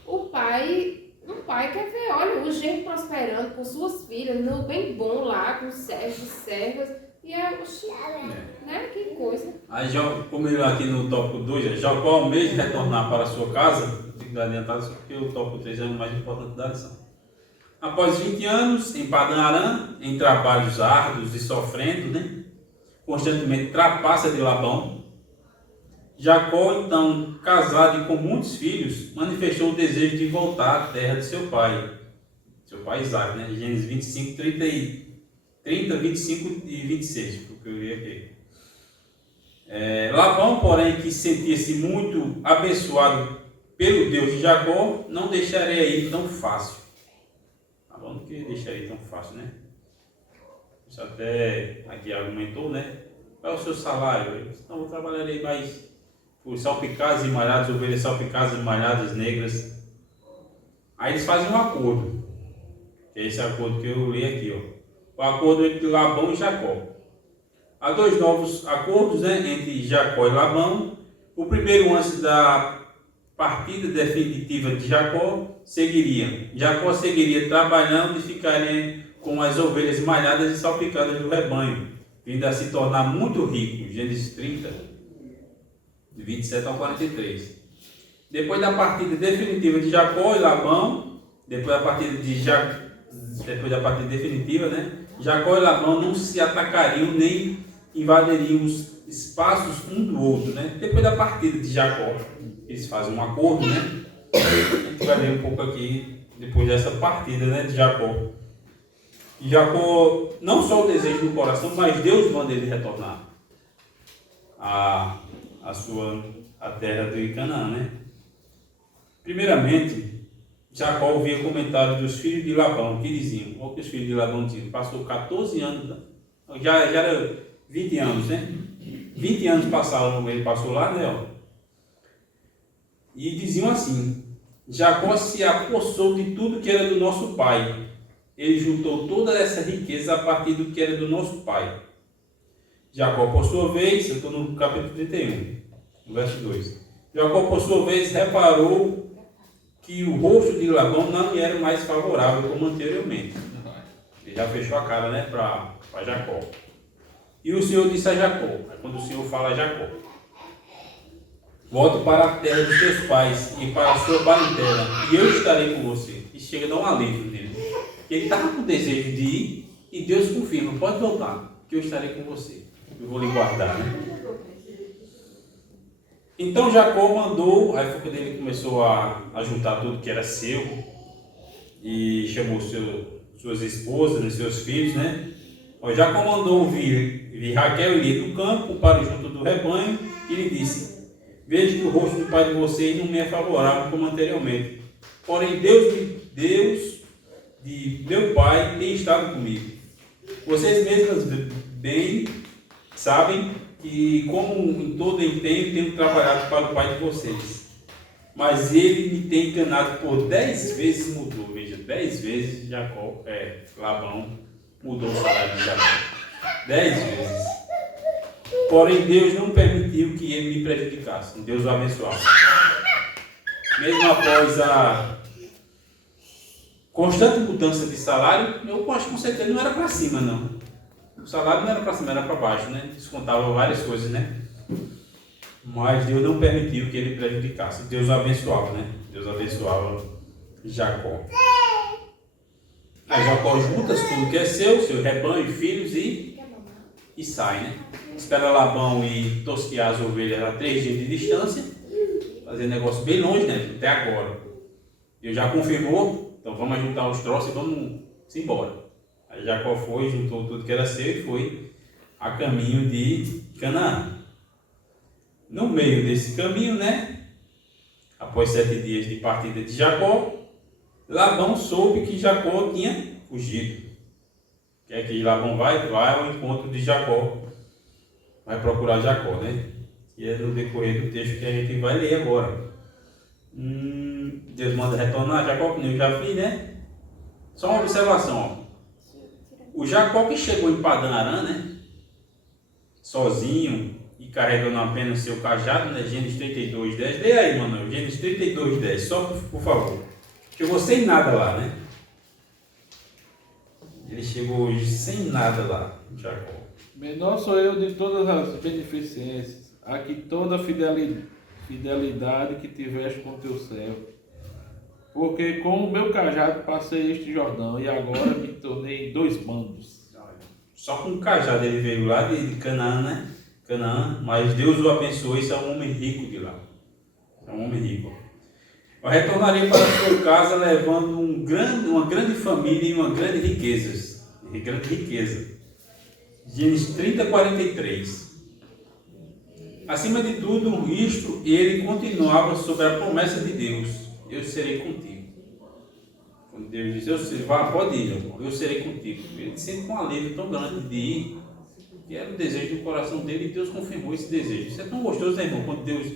o pai... Um pai quer ver, olha, o genro prosperando com suas filhas, no bem bom lá, com servos e servas. E né? Que coisa. Aí, como ele aqui no tópico 2, Jacó almeja retornar para a sua casa, tem que dar adiantado só porque o tópico 3 é o mais importante da lição. Após 20 anos, em Padã Arã, em trabalhos árduos e sofrendo, né? Constantemente trapaça de Labão, Jacó, então, casado e com muitos filhos, manifestou o desejo de voltar à terra de seu pai Isaac, né? Gênesis 25, 30, 25 e 26, porque eu li aqui. Labão, porém, que sentia-se muito abençoado pelo Deus de Jacó, não deixaria ir tão fácil. Labão não queria deixar ir tão fácil, né? Isso até aqui argumentou, né? Qual é o seu salário? Eu disse, não, eu trabalharei mais por salpicados e malhados, ovelhas salpicadas e malhadas negras. Aí eles fazem um acordo. Que é esse acordo que eu li aqui, ó. O acordo entre Labão e Jacó. Há 2 novos acordos, né, entre Jacó e Labão. O primeiro, antes da partida definitiva de Jacó, Jacó seguiria trabalhando e ficaria com as ovelhas malhadas e salpicadas do rebanho, vindo a se tornar muito rico. Gênesis 30, de 27 ao 43. Depois da partida definitiva de Jacó e Labão, depois da partida definitiva, né? Jacó e Labão não se atacariam nem invadiriam os espaços um do outro, né? Depois da partida de Jacó, eles fazem um acordo, né? A gente vai ver um pouco aqui, depois dessa partida, né, de Jacó. E Jacó, não só o desejo do coração, mas Deus manda ele retornar a terra de Canaã, né? Primeiramente, Jacó ouvia comentários dos filhos de Labão, que diziam, o que os filhos de Labão diziam, passou 14 anos, já era 20 anos, né? 20 anos passaram, ele passou lá, né? Ó. E diziam assim, Jacó se apossou de tudo que era do nosso pai. Ele juntou toda essa riqueza a partir do que era do nosso pai. Jacó, por sua vez, eu estou no capítulo 31, no verso 2. Jacó, por sua vez, reparou que o rosto de Labão não era mais favorável como anteriormente. Ele já fechou a cara, né, para Jacó. E o Senhor disse a Jacó, quando o Senhor fala a Jacó, volte para a terra dos teus pais e para a sua parentela, e eu estarei com você. E chega a dar um alívio nele. Ele estava com desejo de ir, e Deus confirma, pode voltar, que eu estarei com você. Eu vou lhe guardar, né? Então Jacó mandou, aí foi quando ele começou a juntar tudo que era seu, e chamou suas esposas, né, seus filhos, né? Jacó mandou vir Raquel e Lia do campo para junto do rebanho, e lhe disse, vejo que o rosto do pai de vocês não me é favorável como anteriormente, porém Deus de meu pai tem estado comigo. Vocês mesmas bem sabem que, como em todo empenho, tenho trabalhado para o pai de vocês. Mas ele me tem enganado por 10 vezes mudou. Veja, 10 vezes Labão mudou o salário de Jacó. 10 vezes. Porém, Deus não permitiu que ele me prejudicasse. Deus o abençoasse. Mesmo após a constante mudança de salário, eu acho que com certeza não era para cima, não. O salário não era para cima, era para baixo, né? Descontava várias coisas, né? Mas Deus não permitiu que ele prejudicasse. Deus o abençoava, né? Deus abençoava Jacó. Aí Jacó junta tudo que é seu rebanho, filhos e sai, né? Espera Labão e tosquear as ovelhas a 3 dias de distância. Fazer negócio bem longe, né? Até agora. Deus já confirmou, então vamos juntar os troços e vamos embora. Aí Jacó foi, juntou tudo que era seu e foi a caminho de Canaã. No meio desse caminho, né? Após 7 dias de partida de Jacó, Labão soube que Jacó tinha fugido. Quer que Labão vai ao encontro de Jacó. Vai procurar Jacó, né? E é no decorrer do texto que a gente vai ler agora. Deus manda retornar Jacó, como eu já fiz, né? Só uma observação, ó. O Jacó que chegou em Padã Arã, né? Sozinho e carregando apenas seu cajado, né? Gênesis 32, 10. Lê aí, Manuel. Gênesis 32, 10. Só por favor. Chegou sem nada lá, né? Ele chegou hoje sem nada lá, Jacó. Menor sou eu de todas as beneficências, aqui toda a fidelidade que tiveste com teu servo. Porque com o meu cajado passei este Jordão e agora me tornei em 2 bandos. Só com o cajado ele veio lá de Canaã, né? Canaã, mas Deus o abençoou. Esse é um homem rico de lá. É um homem rico. Eu retornarei para a sua casa levando uma grande família e uma grande riqueza. Gênesis 30, 43. Acima de tudo isto, ele continuava sobre a promessa de Deus. Eu serei contigo. Quando Deus diz, pode ir, meu irmão, eu serei contigo. Ele sente com um alívio tão grande de ir, que era o desejo do coração dele, e Deus confirmou esse desejo. Isso é tão gostoso, né, irmão? Quando Deus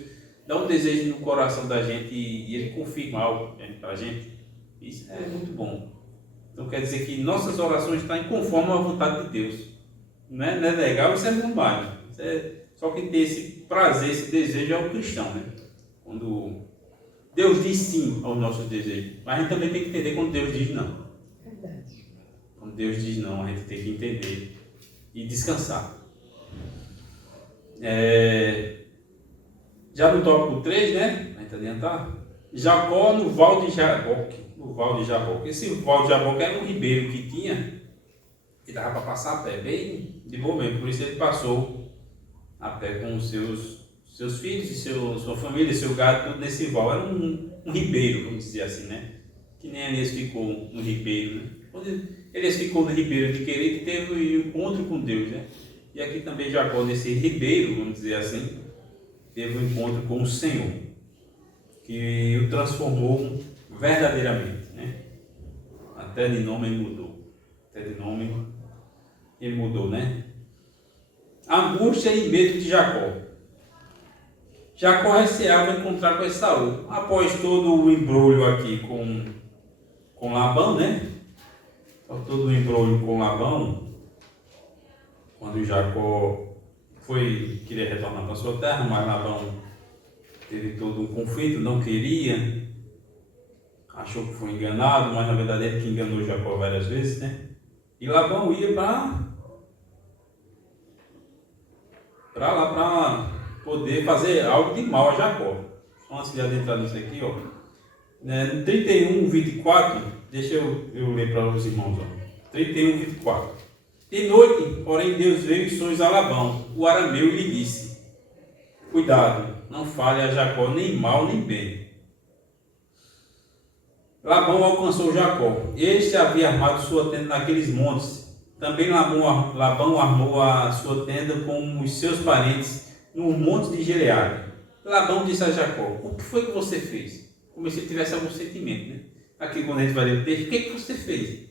dá um desejo no coração da gente e ele confirma algo para a gente, isso é muito bom. Então quer dizer que nossas orações estão conforme a vontade de Deus. Não é legal, isso é bobagem. Só que tem esse prazer, esse desejo é o cristão, né? Quando Deus diz sim ao nosso desejo, mas a gente também tem que entender quando Deus diz não. Verdade. Quando Deus diz não, a gente tem que entender e descansar. Já no tópico 3, né? A gente adiantar. Jacó no Val de Jaboque. Esse Val de Jaboque era um ribeiro que tinha, que dava para passar a pé, bem de boa mesmo. Por isso ele passou a pé com os seus filhos, e sua família, seu gado, tudo nesse val. Era um ribeiro, vamos dizer assim, né? Que nem Elias ficou no ribeiro, né? Quando Elias ficou no ribeiro de Querite, teve um encontro com Deus, né? E aqui também Jacó, nesse ribeiro, vamos dizer assim, teve um encontro com o Senhor. que o transformou verdadeiramente, né? Até de nome ele mudou. Até de nome ele mudou, né? Angústia e medo de Jacó. Jacó receava encontrar com Esaú. Após todo o embrulho aqui com Labão, né? Todo o embrulho com Labão, quando Jacó queria retornar para sua terra, mas Labão teve todo um conflito, não queria, achou que foi enganado, mas na verdade ele que enganou Jacó várias vezes, né? E Labão ia para poder fazer algo de mal a Jacó. Só antes de adentrar nisso aqui, ó. No 31, 24, deixa eu ler para os irmãos, ó. 31, 24. De noite, porém, Deus veio em sonhos a Labão, o arameu, e lhe disse: cuidado, não fale a Jacó nem mal nem bem. Labão alcançou Jacó. Este havia armado sua tenda naqueles montes. Também Labão armou a sua tenda com os seus parentes no monte de Gileade. Labão disse a Jacó: o que foi que você fez? Como se ele tivesse algum sentimento, né? Aqui quando a gente vai ler o texto, o que você fez?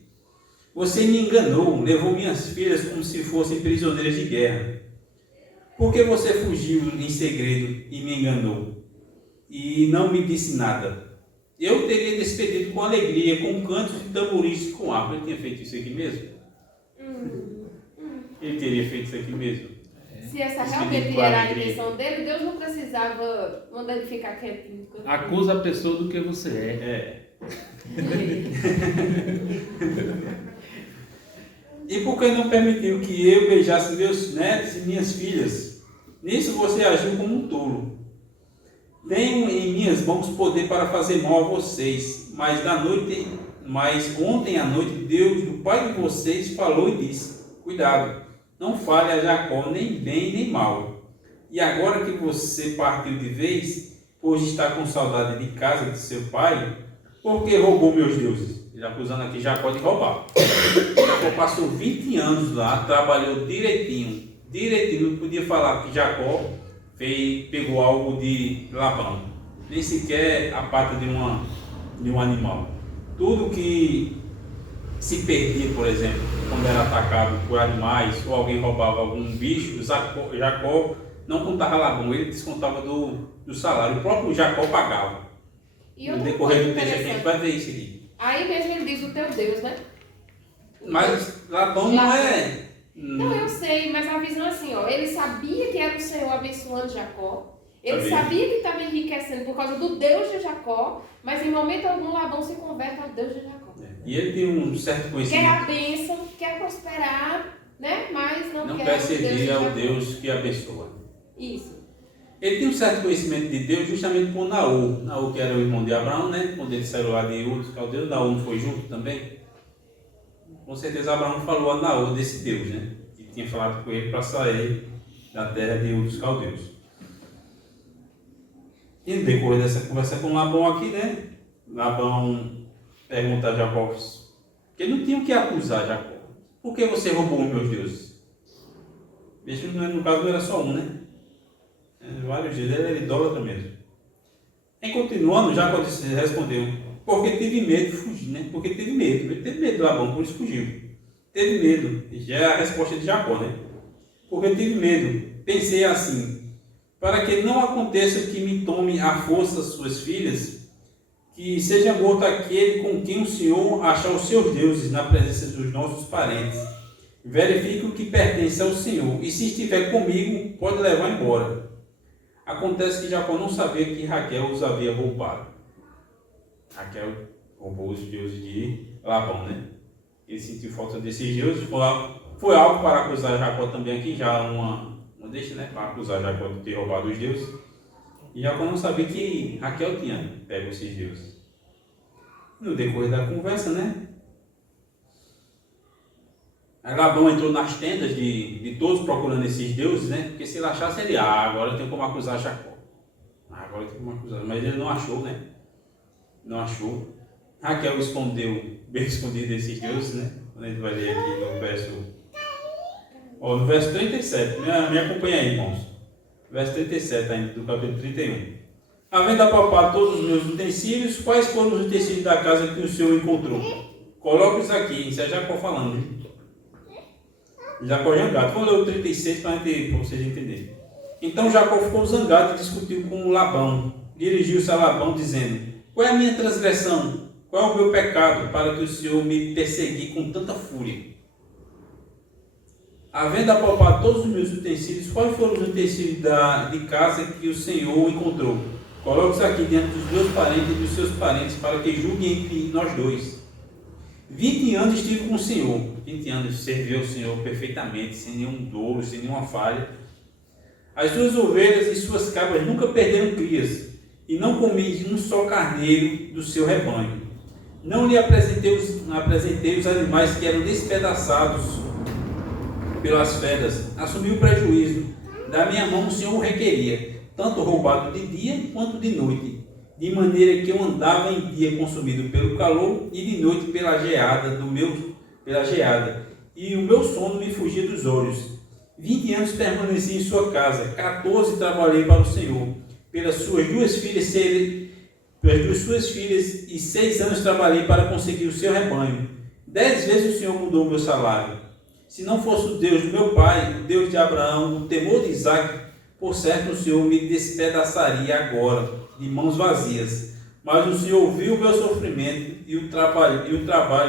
Você me enganou, levou minhas filhas como se fossem prisioneiras de guerra. Por que você fugiu em segredo e me enganou? E não me disse nada. Eu teria despedido com alegria, com cantos de tamborins e com harpa. Ele tinha feito isso aqui mesmo? Ele teria feito isso aqui mesmo? Se essa realmente era a intenção dele, Deus não precisava mandar ele ficar quietinho. Acusa a pessoa do que você é. É. E por que não permitiu que eu beijasse meus netos e minhas filhas? Nisso você agiu como um tolo. Tenho em minhas mãos poder para fazer mal a vocês, mas ontem à noite Deus, o pai de vocês, falou e disse: cuidado, não fale a Jacó nem bem nem mal. E agora que você partiu de vez, pois está com saudade de casa de seu pai, por que roubou meus deuses? Ele acusando aqui Jacó de roubar. Jacó passou 20 anos lá, trabalhou direitinho, não podia falar que Jacó pegou algo de Labão, nem sequer a pata de um animal. Tudo que se perdia, por exemplo, quando era atacado por animais ou alguém roubava algum bicho, Jacó não contava Labão, ele descontava do salário. O próprio Jacó pagava. E No outra decorrer coisa do texto aqui a gente vai ver isso aqui. Aí mesmo ele diz o teu Deus, né? Mas Labão não é... Não, eu sei, mas a visão é assim, ó. Ele sabia que era o Senhor abençoando Jacó. Ele Sabia. sabia que estava enriquecendo por causa do Deus de Jacó, mas em momento algum Labão se converte ao Deus de Jacó. E ele tem um certo Quer conhecimento. a bênção, quer prosperar, né? Mas não Não quer quer servir de ao Jacó. Deus que abençoa. Isso. Ele tem um certo conhecimento de Deus justamente por Naor. Naor, que era o irmão de Abraão, né? Quando ele saiu lá de Ur dos Caldeus, Naor não foi junto também? Com certeza Abraão falou a Naor desse Deus, né? Que tinha falado com ele para sair da terra de Ur dos Caldeus. E no decorrer dessa conversa com Labão aqui, né? Labão pergunta a Jacó, que ele não tinha o que acusar Jacó. Por que você roubou os meus deuses? Veja que no caso não era só um, né? Vários dias, ele era idólatra mesmo. Em continuando, Jacó respondeu: porque tive medo de fugir, né? Porque teve medo. Ele teve medo de Labão, por isso fugiu. Teve medo. Já é a resposta de Jacó, né? Porque tive medo. Pensei assim: para que não aconteça que me tome à força suas filhas, que seja morto aquele com quem o Senhor achar os seus deuses na presença dos nossos parentes. Verifique o que pertence ao Senhor, e se estiver comigo, pode levar embora. Acontece que Jacó não sabia que Raquel os havia roubado. Raquel roubou os deuses de Labão, né? Ele sentiu falta desses deuses. Foi algo para acusar Jacó também aqui, já uma deixa, né? Para acusar Jacó de ter roubado os deuses. E Jacó não sabia que Raquel tinha pego esses deuses. No decorrer da conversa, né? Aí Labão entrou nas tendas de todos procurando esses deuses, né? Porque se ele achasse, ele, agora eu tenho como acusar Jacó. Agora eu tenho como acusar. Mas ele não achou, né? Não achou. Raquel escondeu, bem escondido esses deuses, né? Quando a gente vai ler aqui no verso 37. Me acompanha aí, irmãos. Verso 37 ainda, do capítulo 31. Havendo apalpado todos os meus utensílios, quais foram os utensílios da casa que o Senhor encontrou? Coloque isso aqui, isso é Jacó falando. Hein? Jacó zangado. Vamos ler o 36 para vocês entenderem. Então Jacó ficou zangado e discutiu com Labão. Dirigiu-se a Labão dizendo: qual é a minha transgressão? Qual é o meu pecado para que o Senhor me perseguir com tanta fúria? Havendo apalpado todos os meus utensílios, quais foram os utensílios de casa que o Senhor encontrou? Coloque isso aqui diante dos meus parentes e dos seus parentes, para que julguem entre nós dois. 20 anos estive com o Senhor. 20 anos serviu ao Senhor perfeitamente, sem nenhum dolo, sem nenhuma falha. As suas ovelhas e suas cabras nunca perderam crias, e não comi um só carneiro do seu rebanho. Não lhe apresentei os animais que eram despedaçados pelas feras. Assumi o prejuízo. Da minha mão o Senhor o requeria, tanto roubado de dia quanto de noite, de maneira que eu andava em dia consumido pelo calor e de noite pela geada, e o meu sono me fugia dos olhos. 20 anos permaneci em sua casa, 14 trabalhei para o Senhor, pelas suas duas filhas e 6 anos trabalhei para conseguir o seu rebanho. 10 vezes o Senhor mudou o meu salário. Se não fosse o Deus do meu pai, o Deus de Abraão, o temor de Isaque, por certo o Senhor me despedaçaria agora, de mãos vazias. Mas o Senhor viu o meu sofrimento e o trabalho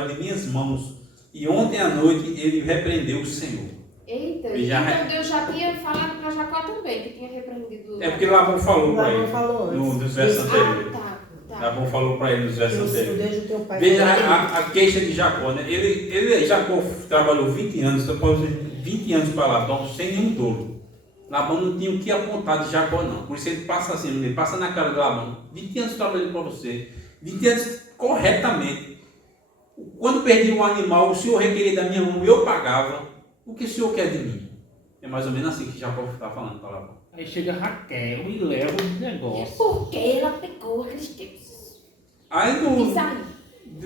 de minhas mãos, e ontem à noite ele repreendeu o Senhor. Eita, então Deus já tinha falado para Jacó também, que tinha repreendido. É porque Labão falou para ele, falou nos versos anteriores. Tá. Labão falou para ele nos versos anteriores. Deus do teu pai. Veja a queixa de Jacó, né? Jacó trabalhou 20 anos, 20 anos para Labão sem nenhum dolo. Labão não tinha o que apontar de Jacó, não. Por isso ele passa assim, ele passa na cara de Labão. 20 anos trabalhando para você, 20 anos corretamente. Quando perdi um animal, o Senhor requeria da minha mão, eu pagava. O que o Senhor quer de mim? É mais ou menos assim que Jacó está falando para Labão. Aí chega Raquel e leva o negócio. Porque ela pegou aqueles tempos. Aí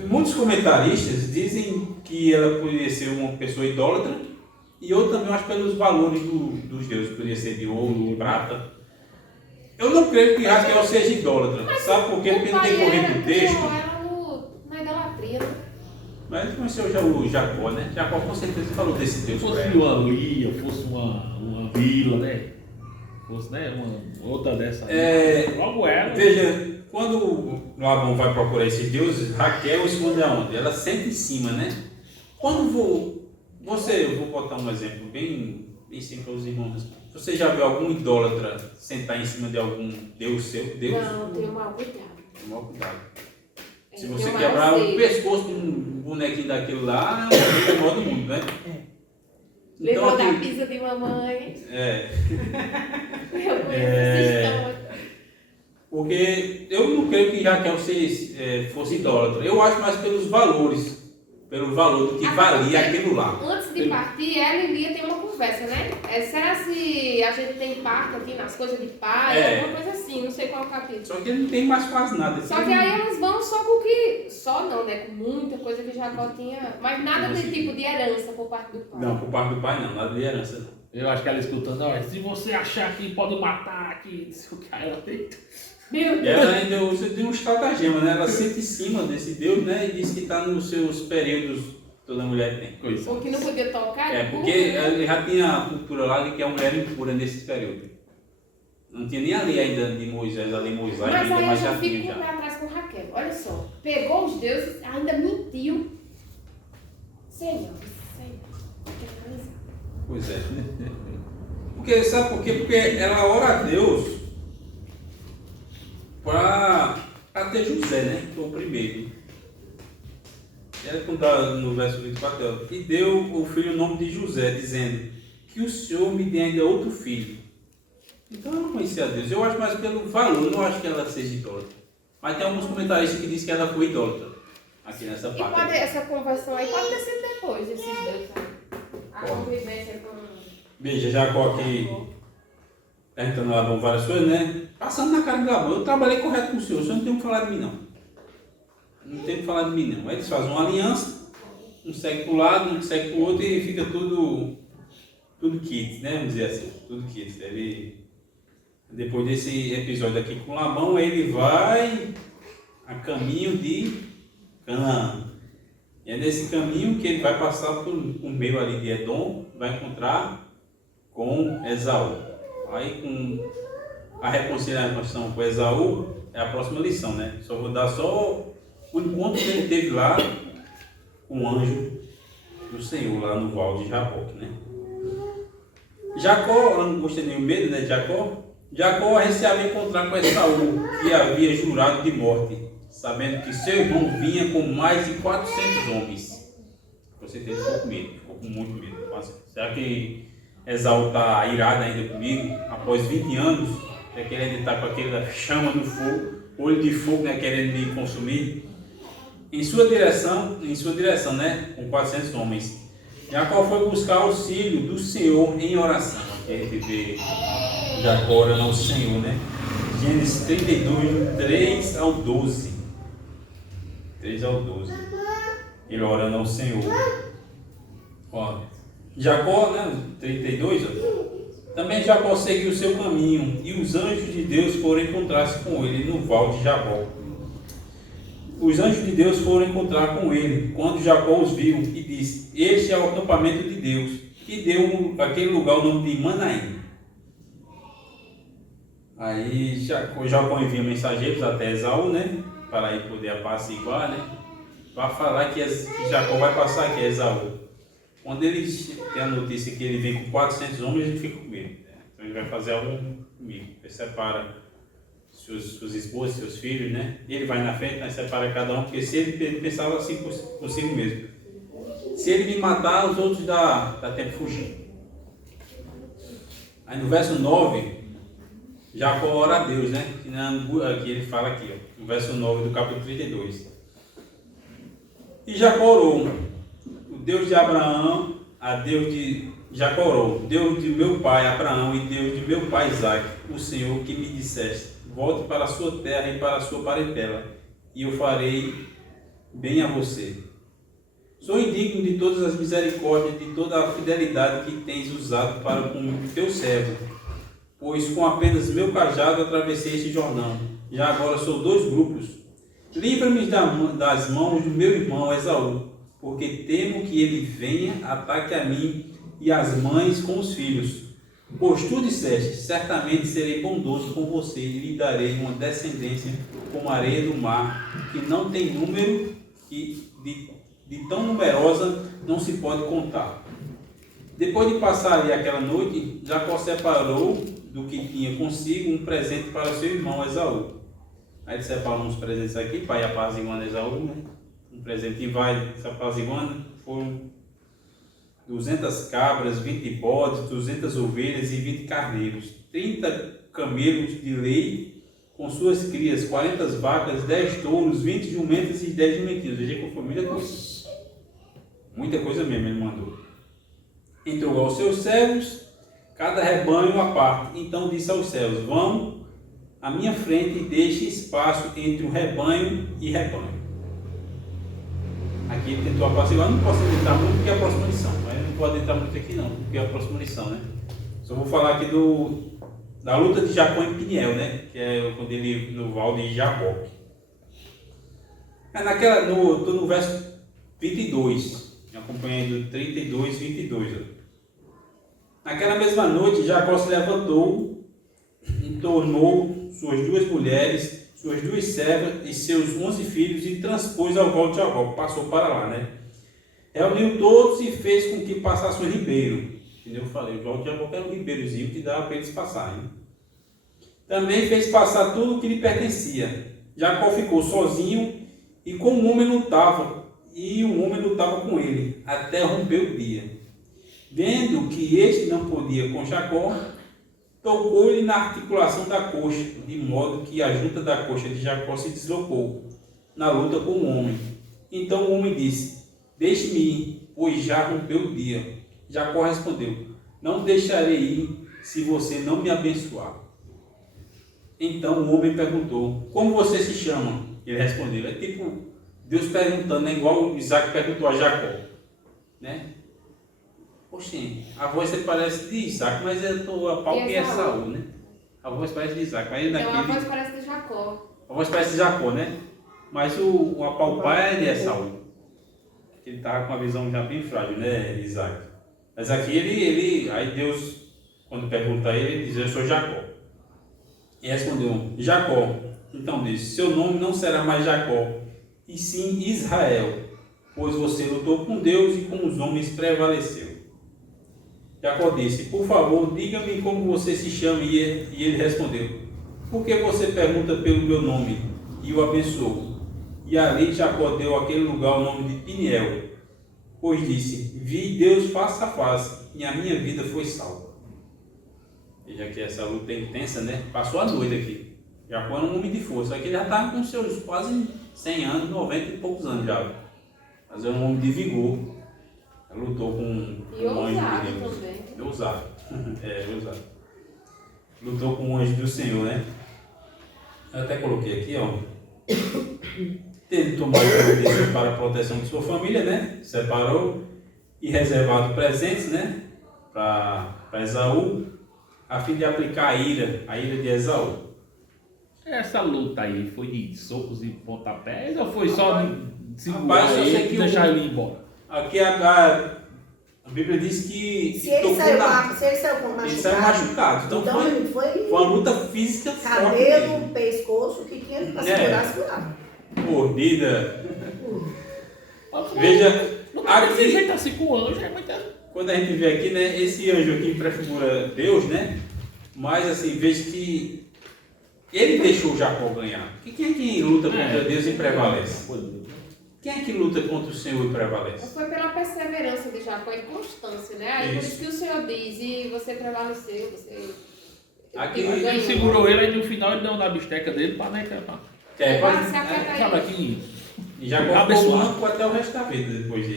muitos comentaristas dizem que ela poderia ser uma pessoa idólatra, e eu também acho pelos valores dos deuses, poderia ser de ouro, de prata. Eu não creio que Raquel seja idólatra. Sabe por quê? Porque não tem corrido no texto. Na idolatria. Mas a gente conheceu já o Jacó, né? Jacó com certeza falou desse Deus. Se fosse uma Lia, fosse uma vila, né? Fosse, né? Uma outra dessa. Logo ela. Veja, quando Labão vai procurar esses deuses, Raquel esconde aonde? Ela senta em cima, né? Quando eu vou botar um exemplo bem simples para os irmãos. Você já viu algum idólatra sentar em cima de algum Deus seu? Deus? Não, tenho mal cuidado. Tenha mal cuidado. Se você quebrar o pescoço de um bonequinho daquilo lá, é o maior do mundo, né? Então, Levou da pizza de mamãe. Eu conheço essa história. Porque eu não creio que Raquel fosse idólatra. Eu acho mais pelos valores. Pelo valor do que valia aquilo lá. Antes de partir, ela e Lia tem uma conversa, né? Será se a gente tem parte aqui nas coisas de pai? Alguma coisa assim, não sei qual é o capítulo. Só que não tem mais quase nada. Só que aí elas vão só com o que... Só não, né? Com muita coisa que Jacó tinha... Mas nada de tipo de herança por parte do pai. Não, por parte do pai não. Nada de herança não. Eu acho que ela escutando, olha, se você achar que pode matar, que não sei o que, ela deita. E ela ainda usa de um estratagema, né? Ela senta em cima desse Deus, né? E diz que está nos seus períodos, toda mulher tem. O que não podia tocar? Porque ele já tinha a cultura lá de que a mulher impura nesse período. Não tinha nem a lei ainda de Moisés, a lei mosaica, mas ainda aí mais eu já já fico tinha com o pé já. atrás com Raquel. Olha só. Pegou os deuses, ainda mentiu. Senhor. Que coisa. Pois é. Porque, sabe por quê? Porque ela ora a Deus para ter José, né? Que foi o primeiro. E ela conta no verso 24, e deu o filho o nome de José, dizendo que o Senhor me dê ainda outro filho. Então eu não conhecia a Deus. Eu acho mais pelo valor, eu não acho que ela seja idólatra. Mas tem alguns comentaristas que dizem que ela foi idólatra. Aqui nessa parte. E essa conversão aí pode ter sido depois desses deuses. A convivência com... Veja, Jacó aqui perguntando a Labão várias coisas, né? Passando na cara de Labão, eu trabalhei correto com o senhor não tem o que falar de mim não. Não tem o que falar de mim não. Aí eles fazem uma aliança, um segue para o lado, um segue para o outro e fica tudo kits, né? Vamos dizer assim, tudo kits. depois desse episódio aqui com Labão, ele vai a caminho de Canaã. E é nesse caminho que ele vai passar por meio ali de Edom, vai encontrar com Esaú. Aí com a reconciliação com Esaú é a próxima lição, né? Só vou dar só o encontro que ele teve lá com o anjo do Senhor, lá no Val de Jaboque, né? Jacó, eu não gostei nenhum medo, né, de Jacó? Jacó recebeu encontrar com Esaú, que havia jurado de morte, sabendo que seu irmão vinha com mais de 400 homens. Com certeza ficou com medo, ficou com muito medo. Mas, será que Esaú está irado ainda comigo? Após 20 anos, é querendo estar com aquela chama no fogo, olho de fogo, né, querendo me consumir? Em sua direção, né, com 400 homens. Jacó foi buscar auxílio do Senhor em oração. Aqui a gente vê Jacó orando ao Senhor, né? Gênesis 32, 3 ao 12. 3 ao 12. Ele orando ao Senhor. Ó, Jacó, né? 32, ó. Também Jacó seguiu o seu caminho, e os anjos de Deus foram encontrar-se com ele no Val de Jaboque. Os anjos de Deus foram encontrar com ele, quando Jacó os viu, e disse: Este é o acampamento de Deus, e deu aquele lugar o nome de Manaim. Aí Jacó envia mensageiros até Esaú, né? Para ele poder apaciguar, né? Para falar que Jacó vai passar aqui, Esaú. Quando ele tem a notícia que ele vem com 400 homens, a gente fica com medo, né? Então ele vai fazer algo comigo. Ele separa suas esposas, seus filhos, né? Ele vai na frente, né? Separa cada um, porque se ele pensava assim consigo mesmo: se ele me matar, os outros dá tempo de fugir. Aí no verso 9, Jacó ora a Deus, né? Aqui ele fala aqui, ó, no verso 9 do capítulo 32. E Jacó orou: o Deus de Abraão, a Deus de Jacó orou: Deus de meu pai Abraão e Deus de meu pai Isaque, o Senhor que me disseste: volte para a sua terra e para a sua parentela, e eu farei bem a você. Sou indigno de todas as misericórdias, de toda a fidelidade que tens usado para com o teu servo, pois com apenas meu cajado atravessei este Jordão. Já agora sou 2 grupos. Livra-me das mãos do meu irmão Esaú, porque temo que ele venha, ataque a mim e as mães com os filhos. Pois tu disseste: certamente serei bondoso com você e lhe darei uma descendência como a areia do mar, que não tem número, que de tão numerosa não se pode contar. Depois de passar ali aquela noite, Jacó separou do que tinha consigo um presente para seu irmão Esaú. Aí ele separou uns presentes aqui para ir apaziguando Esaú, né? Um presente vai se apaziguando. Foram 200 cabras, 20 bodes, 200 ovelhas e 20 carneiros, 30 camelos de lei com suas crias, 40 vacas, 10 touros, 20 jumentas e 10 jumentinhos. Veja que foi muita coisa. Muita coisa mesmo ele mandou. Entregou aos seus servos cada rebanho à parte. Então disse aos servos: vão à minha frente e deixem espaço entre o rebanho e rebanho. Aqui ele tentou apaciguar. Não posso entrar muito porque é a próxima lição. Mas não pode entrar muito aqui não, porque é a próxima lição, né? Só vou falar aqui da luta de Jacó em Peniel, né? Que é quando ele no Val de Jaboque. Estou no verso 22. Acompanhando 32, 22. Naquela mesma noite, Jacó se levantou e tornou suas 2 mulheres, suas 2 servas e seus 11 filhos e transpôs ao Val de Jaboque. Passou para lá, né? Reuniu todos e fez com que passasse o ribeiro. Entendeu? Eu falei, o Val de Jaboque era um ribeirozinho que dava para eles passarem. Também fez passar tudo o que lhe pertencia. Jacó ficou sozinho e com um homem lutava. E o homem lutava com ele, até romper o dia. Vendo que este não podia com Jacó, tocou-lhe na articulação da coxa, de modo que a junta da coxa de Jacó se deslocou, na luta com o homem. Então o homem disse: deixe-me ir, pois já rompeu o dia. Jacó respondeu: não deixarei ir, se você não me abençoar. Então o homem perguntou: como você se chama? Ele respondeu: é tipo Deus perguntando, né? Igual Isaac perguntou a Jacó, né? Oxê, a voz você parece de Isaac, mas eu estou a pau que é Esaú, né? A voz parece de Isaac, mas ele Então a naquele... voz parece de Jacó. A voz parece de Jacó, né? Mas o apalpar é de Esaú. Ele estava com uma visão já bem frágil, né, Isaac? Mas aqui aí Deus, quando pergunta a ele diz, eu sou Jacó. E respondeu, Jacó. Então disse, seu nome não será mais Jacó, e sim Israel, pois você lutou com Deus e com os homens prevaleceu. Jacó disse, por favor, diga-me como você se chama. E ele respondeu, por que você pergunta pelo meu nome? E o abençoou. E ali Jacó deu àquele lugar o nome de Peniel, pois disse, vi Deus face a face, e a minha vida foi salva. Veja que essa luta é intensa, né? Passou a noite aqui. Jacó era um homem de força. Aqui ele já estava com seus quase 100 anos, 90 e poucos anos já. Mas era um homem de vigor. Ele lutou com E um anjo ousado de Deus. também. Ousado. Ousado. Lutou com o anjo do Senhor, né? Eu até coloquei aqui, ó. Tendo tomado providência para a proteção de sua família, né? Separou e reservado presentes, né? Para Esaú, a fim de aplicar a ira de Esaú. Essa luta aí foi de socos e pontapés ou foi só de segurar Rapaz, eu sei ele que e deixar ele ir embora? Aqui a Bíblia diz que Se ele saiu machucado, ele saiu machucado. Então foi uma luta física cabelo, forte. pescoço, que tinha para segurar, segurava. Mordida. Veja, Desse aqui, jeito assim com o anjo é muita... quando a gente vê aqui, né, esse anjo aqui prefigura Deus, né? Mas assim, veja que ele deixou Jacó ganhar. Quem é que luta contra Deus e prevalece? Quem é que luta contra o Senhor e prevalece? Foi pela perseverança de Jacó e constância, né? Aí por isso que o Senhor diz, e você prevaleceu, você... Aqui Ele segurou ele e no final ele deu na bisteca dele para né, Se aquieta sabe aí. aqui. E Jacó ficou Abençoado. manco até o resto da vida depois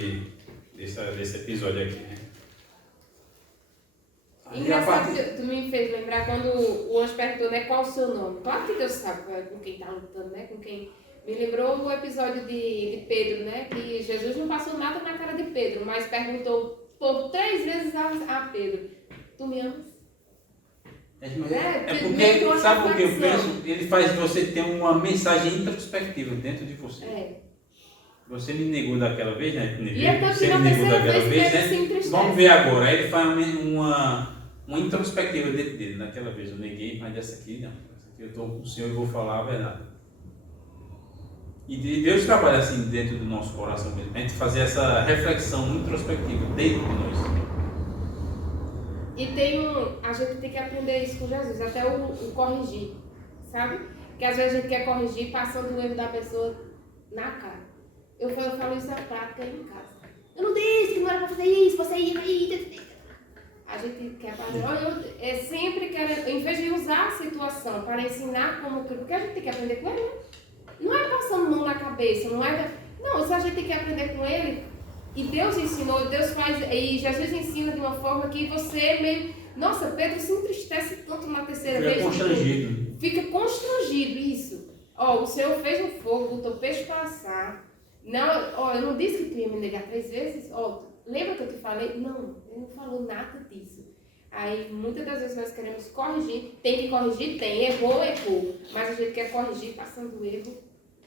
desse episódio aqui, né? Engraçado que tu me fez lembrar quando o anjo perguntou, né, qual o seu nome? Claro que Deus sabe com quem está lutando, né? Com quem... Me lembrou o episódio de Pedro, né? Que Jesus não passou nada na cara de Pedro, mas perguntou por 3 vezes a Pedro, tu me amas? É meio que uma porque, sabe por que eu reflexão. penso? Ele faz você ter uma mensagem introspectiva dentro de você. É. Você me negou daquela vez, né? E é tanto Você que na me negou terceira daquela vez vez, Pedro se né? entristece. Vamos ver agora. Aí ele faz uma introspectiva dentro dele. Naquela vez eu neguei, mas dessa aqui não. Essa aqui eu estou com o Senhor e vou falar a verdade. E Deus trabalha assim dentro do nosso coração mesmo. A gente fazer essa reflexão introspectiva dentro de nós. E a gente tem que aprender isso com Jesus, até o corrigir, sabe? Que às vezes a gente quer corrigir passando o erro da pessoa na cara. Eu falo isso na prática aí em casa. Eu não disse que não era pra fazer isso, você ia aí. A gente quer fazer. É sempre querendo, em vez de usar a situação para ensinar como que. Porque a gente tem que aprender com ele, né? Não é passando mão na cabeça, não é. Não, se a gente tem que aprender com ele. E Deus ensinou, Deus faz, e Jesus ensina de uma forma que você meio... Nossa, Pedro se entristece tanto na terceira vez. Fica constrangido. Fica constrangido, isso. Ó, o Senhor fez um fogo, botou peixe para assar. Não, ó, eu não disse que tu ia me negar 3 vezes? Ó, lembra que eu te falei? Não, ele não falou nada disso. Aí, muitas das vezes nós queremos corrigir. Tem que corrigir? Tem. Errou. Mas a gente quer corrigir passando o erro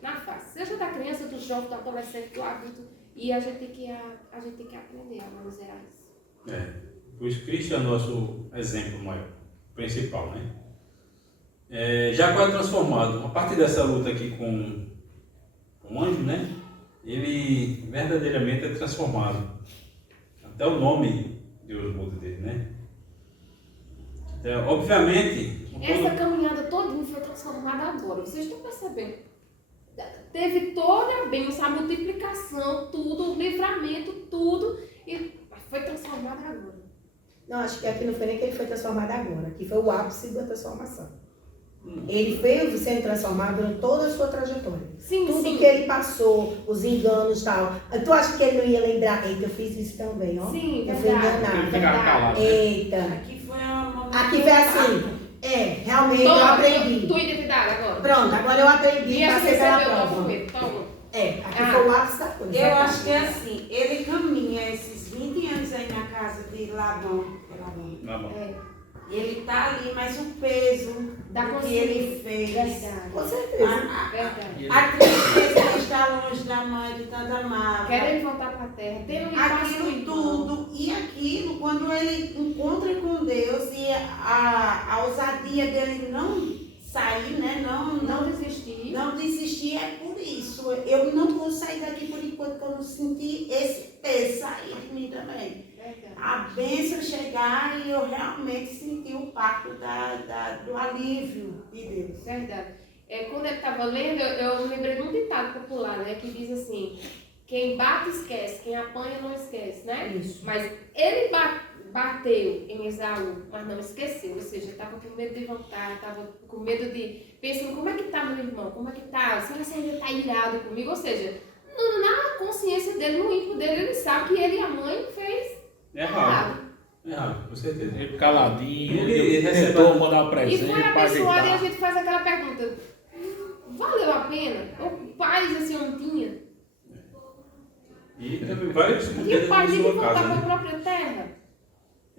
na face. Seja da criança, do jovem, do adolescente, do adulto. E a gente tem que aprender a manusear isso. Por isso Cristo é o nosso exemplo maior, principal, né? Jacó é transformado. A partir dessa luta aqui com o anjo, né? Ele verdadeiramente é transformado. Até o nome Deus muda dele, né? Então, obviamente... Essa caminhada toda foi transformada agora. Vocês estão percebendo? Teve toda a bênção, a multiplicação, tudo, o livramento, tudo, e foi transformado agora. Não, acho que aqui não foi nem que ele foi transformado agora, aqui foi o ápice da transformação. Ele veio sendo transformado durante toda a sua trajetória. Sim, Tudo sim. que ele passou, os enganos e tal. Tu acha que ele não ia lembrar? Eita, eu fiz isso também, ó. Sim, Eu fui verdade. Ele enganada. ficava calado, né? Eita. Aqui foi uma... Aqui foi assim. Realmente eu aprendi. Tua identidade agora. Pronto, agora eu aprendi E e essa passei pela recebeu o prova. documento. Toma. Aqui foi o ápice da coisa. Eu acho que é assim, ele caminha esses 20 anos aí na casa de Labão. Tá bom. ele tá ali, mas o peso Da do que consciência. ele fez. Verdade. Com certeza. Verdade. A tristeza de estar longe da mãe, de tanto amar. Querem voltar para a terra. Tendo um espaço Aquilo irmão. tudo. E aquilo, quando ele encontra com Deus e a ousadia dele não sair, né? Não desistir. Não desistir é por isso. Eu não vou sair daqui por enquanto que eu não senti esse peso sair de mim também. Verdade. A bênção chegar e eu realmente senti o pacto do alívio de Deus. Verdade. Quando ele estava lendo, eu lembrei de um ditado popular, né? Que diz assim, quem bate esquece, quem apanha não esquece, né? Isso. Mas ele bateu em Esaú, mas não esqueceu. Ou seja, estava com medo de voltar, estava com medo de... Pensando, como é que está meu irmão? Como é que está? Será que você ainda está irado comigo? Ou seja, na consciência dele, no íntimo dele, ele sabe que ele e a mãe fez Errado. Errado, com certeza. Ele caladinho, Ele ele recebe- tentou mandar um E presente foi para abençoado e a ajeitar. gente faz aquela pergunta, valeu a pena? Ou pais assim não tinha? E teve vários E o pai na tinha que sua voltar casa, para a né? própria terra?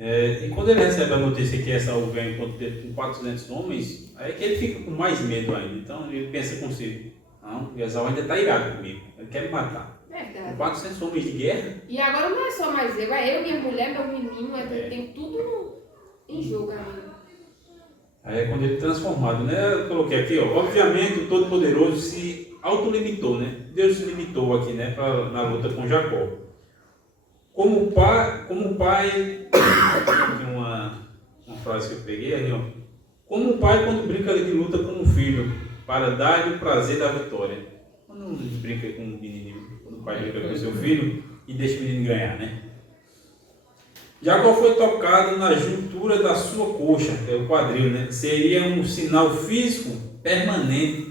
E quando ele recebe a notícia que Esaú ganha enquanto dele com 400 homens, aí é que ele fica com mais medo ainda. Então ele pensa consigo, não, Esaú ainda está irado comigo, ele quer me matar. Com Verdade. 400 homens de guerra, E agora não é só mais eu, é eu, minha mulher, meu menino, tem tudo em jogo ainda. aí é quando ele é transformado, né? Eu coloquei aqui, ó, obviamente o Todo-Poderoso se autolimitou, né? Deus se limitou aqui, né, na luta com Jacó. Como pai, tem uma frase que eu peguei ali, ó. Como o pai quando brinca de luta com o filho, para dar-lhe o prazer da vitória. Quando brinca com o menininho, quando o pai brinca com o seu filho e deixa o menino ganhar, né? Jacó foi tocado na juntura da sua coxa, que é o quadril, né? Seria um sinal físico permanente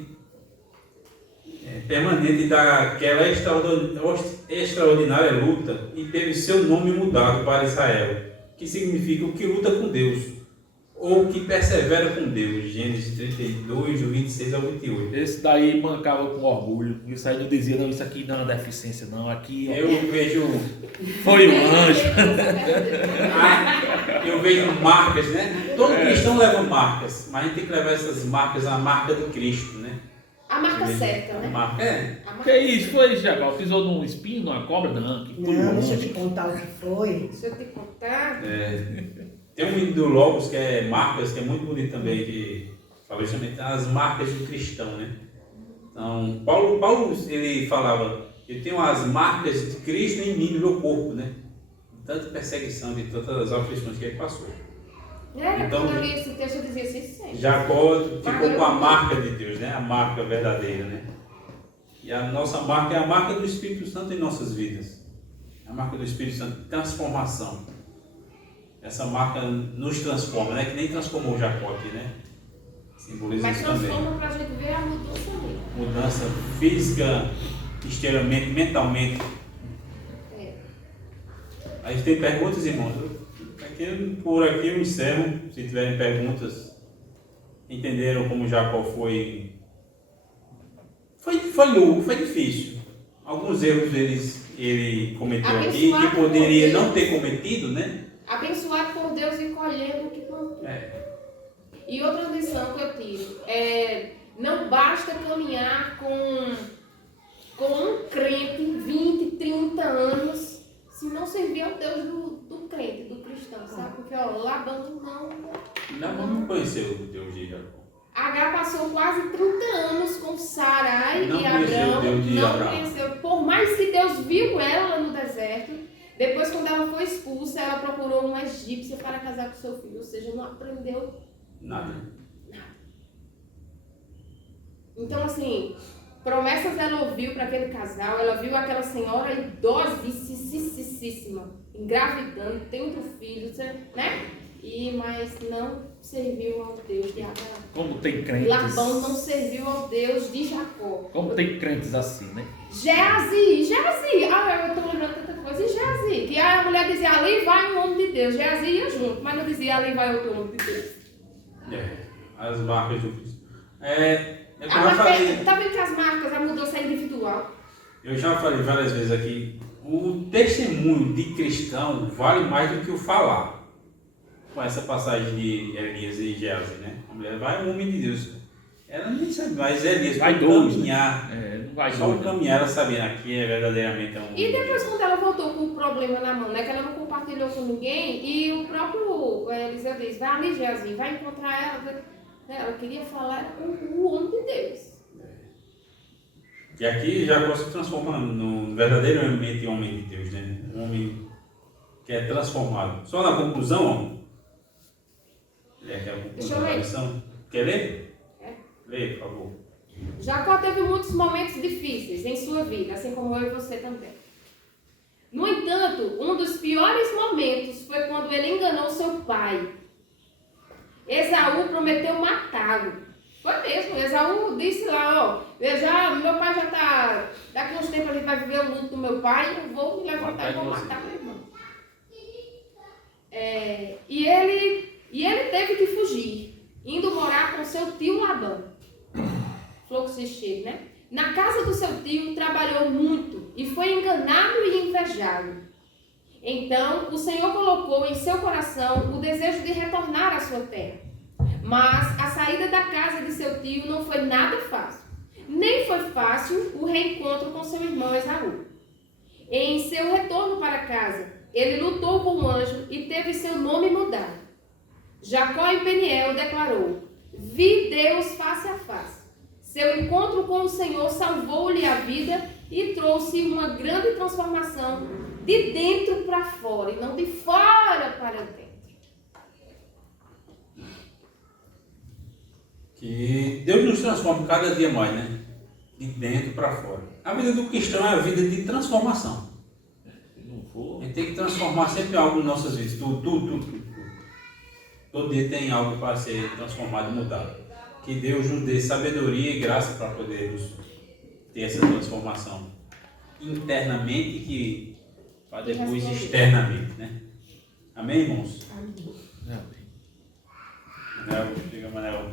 daquela extraordinária luta e teve seu nome mudado para Israel, que significa o que luta com Deus, ou o que persevera com Deus. Gênesis 32, do 26 ao 28. Esse daí mancava com orgulho. Isso aí não dizia, não, isso aqui não é deficiência, não. Aqui, ó, Eu vejo, foi um anjo. eu vejo marcas, né? Todo cristão leva marcas, mas a gente tem que levar essas marcas, a marca de Cristo, né? A marca certa, A né? marca, A marca... Que isso? Foi, Jacó? Pisou num espinho, numa cobra? Não, que foi Não, um deixa eu te anjo. contar o que foi. Deixa eu te contar. Tem um vídeo do Logos que é marcas, que é muito bonito também, que fala justamente as marcas do cristão, né? Então, Paulo ele falava, eu tenho as marcas de Cristo em mim, no meu corpo, né? Tanta perseguição, de tantas aflições que ele passou. Então, Quando eu li esse texto, eu dizia assim, sempre. Jacó ficou com a marca de Deus, né? A marca verdadeira, né? E a nossa marca é a marca do Espírito Santo em nossas vidas. A marca do Espírito Santo de transformação. Essa marca nos transforma, né? Que nem transformou Jacó aqui, né? Simboliza Mas isso também. transforma pra gente ver a mudança ali. Mudança física, exteriormente, mentalmente. É. Aí tem perguntas, irmãos? Por aqui eu encerro. Se tiverem perguntas, entenderam como Jacó foi difícil. Alguns erros ele cometeu aqui, que poderia não ter cometido, né? Abençoado por Deus e colhendo o que plantou. E outra lição que eu tiro é: não basta caminhar com um crente 20, 30 anos se não servir ao Deus do crente, do cristão, sabe? Porque ó, Labão Não conheceu o Deus de Jacó. Agar passou quase 30 anos com Sarai Não e conheceu Abrão, o Deus de não Abraão. conheceu. Por mais que Deus viu ela lá no deserto, depois quando ela foi expulsa, ela procurou uma egípcia para casar com seu filho, ou seja, não aprendeu. Nada. Então, assim, promessas ela ouviu para aquele casal, ela viu aquela senhora idosíssima, engravidando, tem outro filho, né? Mas não serviu ao Deus de Abraão. Como tem crentes. Labão não serviu ao Deus de Jacó. Como tem crentes assim, né? Geazi, eu tô lembrando tanta coisa, e Geazi, que a mulher dizia, ali vai um homem de Deus, Geazi ia junto, mas não dizia, ali vai outro homem de Deus. As marcas do Cristo. Como eu Mas falei, tá vendo que as marcas, a mudança é individual? eu já falei várias vezes aqui, o testemunho de cristão vale mais do que o falar. com essa passagem de Elias e Geazi, né? A mulher vai, um homem de Deus. Ela nem sabe, mas Elias Vai vai dois, caminhar. Não vai Só o doido. caminhar, ela sabia aqui é verdadeiramente um homem E de depois, Deus. quando ela voltou com o problema na mão, né? Que ela não compartilhou com ninguém, e o próprio Eliseu disse: vai ali, Geazi, vai encontrar ela. Ela queria falar com o homem de Deus. E aqui Jacó se transforma no verdadeiramente homem de Deus, né? Um homem que é transformado. Só na conclusão, ó. É a conclusão da lição. Quer ler? É. Lê, por favor. Jacó teve muitos momentos difíceis em sua vida, assim como eu e você também. No entanto, um dos piores momentos foi quando ele enganou seu pai. Esaú prometeu matá-lo. Foi mesmo, Esaú disse lá, ó, meu pai já está, daqui a uns tempos a gente vai viver o luto do meu pai, eu vou me levantar e vou matar meu irmão. E ele teve que fugir, indo morar com seu tio Labão. Fluxicheiro, né? Na casa do seu tio trabalhou muito e foi enganado e invejado. Então o Senhor colocou em seu coração o desejo de retornar à sua terra. Mas a saída da casa de seu tio não foi nada fácil. Nem foi fácil o reencontro com seu irmão Esaú. Em seu retorno para casa, ele lutou com o anjo e teve seu nome mudado. Jacó em Peniel declarou: vi Deus face a face. Seu encontro com o Senhor salvou-lhe a vida e trouxe uma grande transformação de dentro para fora e não de fora para dentro. Que Deus nos transforma cada dia mais, né? De dentro para fora. A vida do cristão é a vida de transformação. Se não for, A gente tem que transformar sempre algo em nossas vidas. Tudo. Todo dia tem algo para ser transformado e mudado. Que Deus nos dê sabedoria e graça para podermos ter essa transformação internamente e para depois externamente, né? Amém, irmãos? Amém. não. Manel, diga, Manel.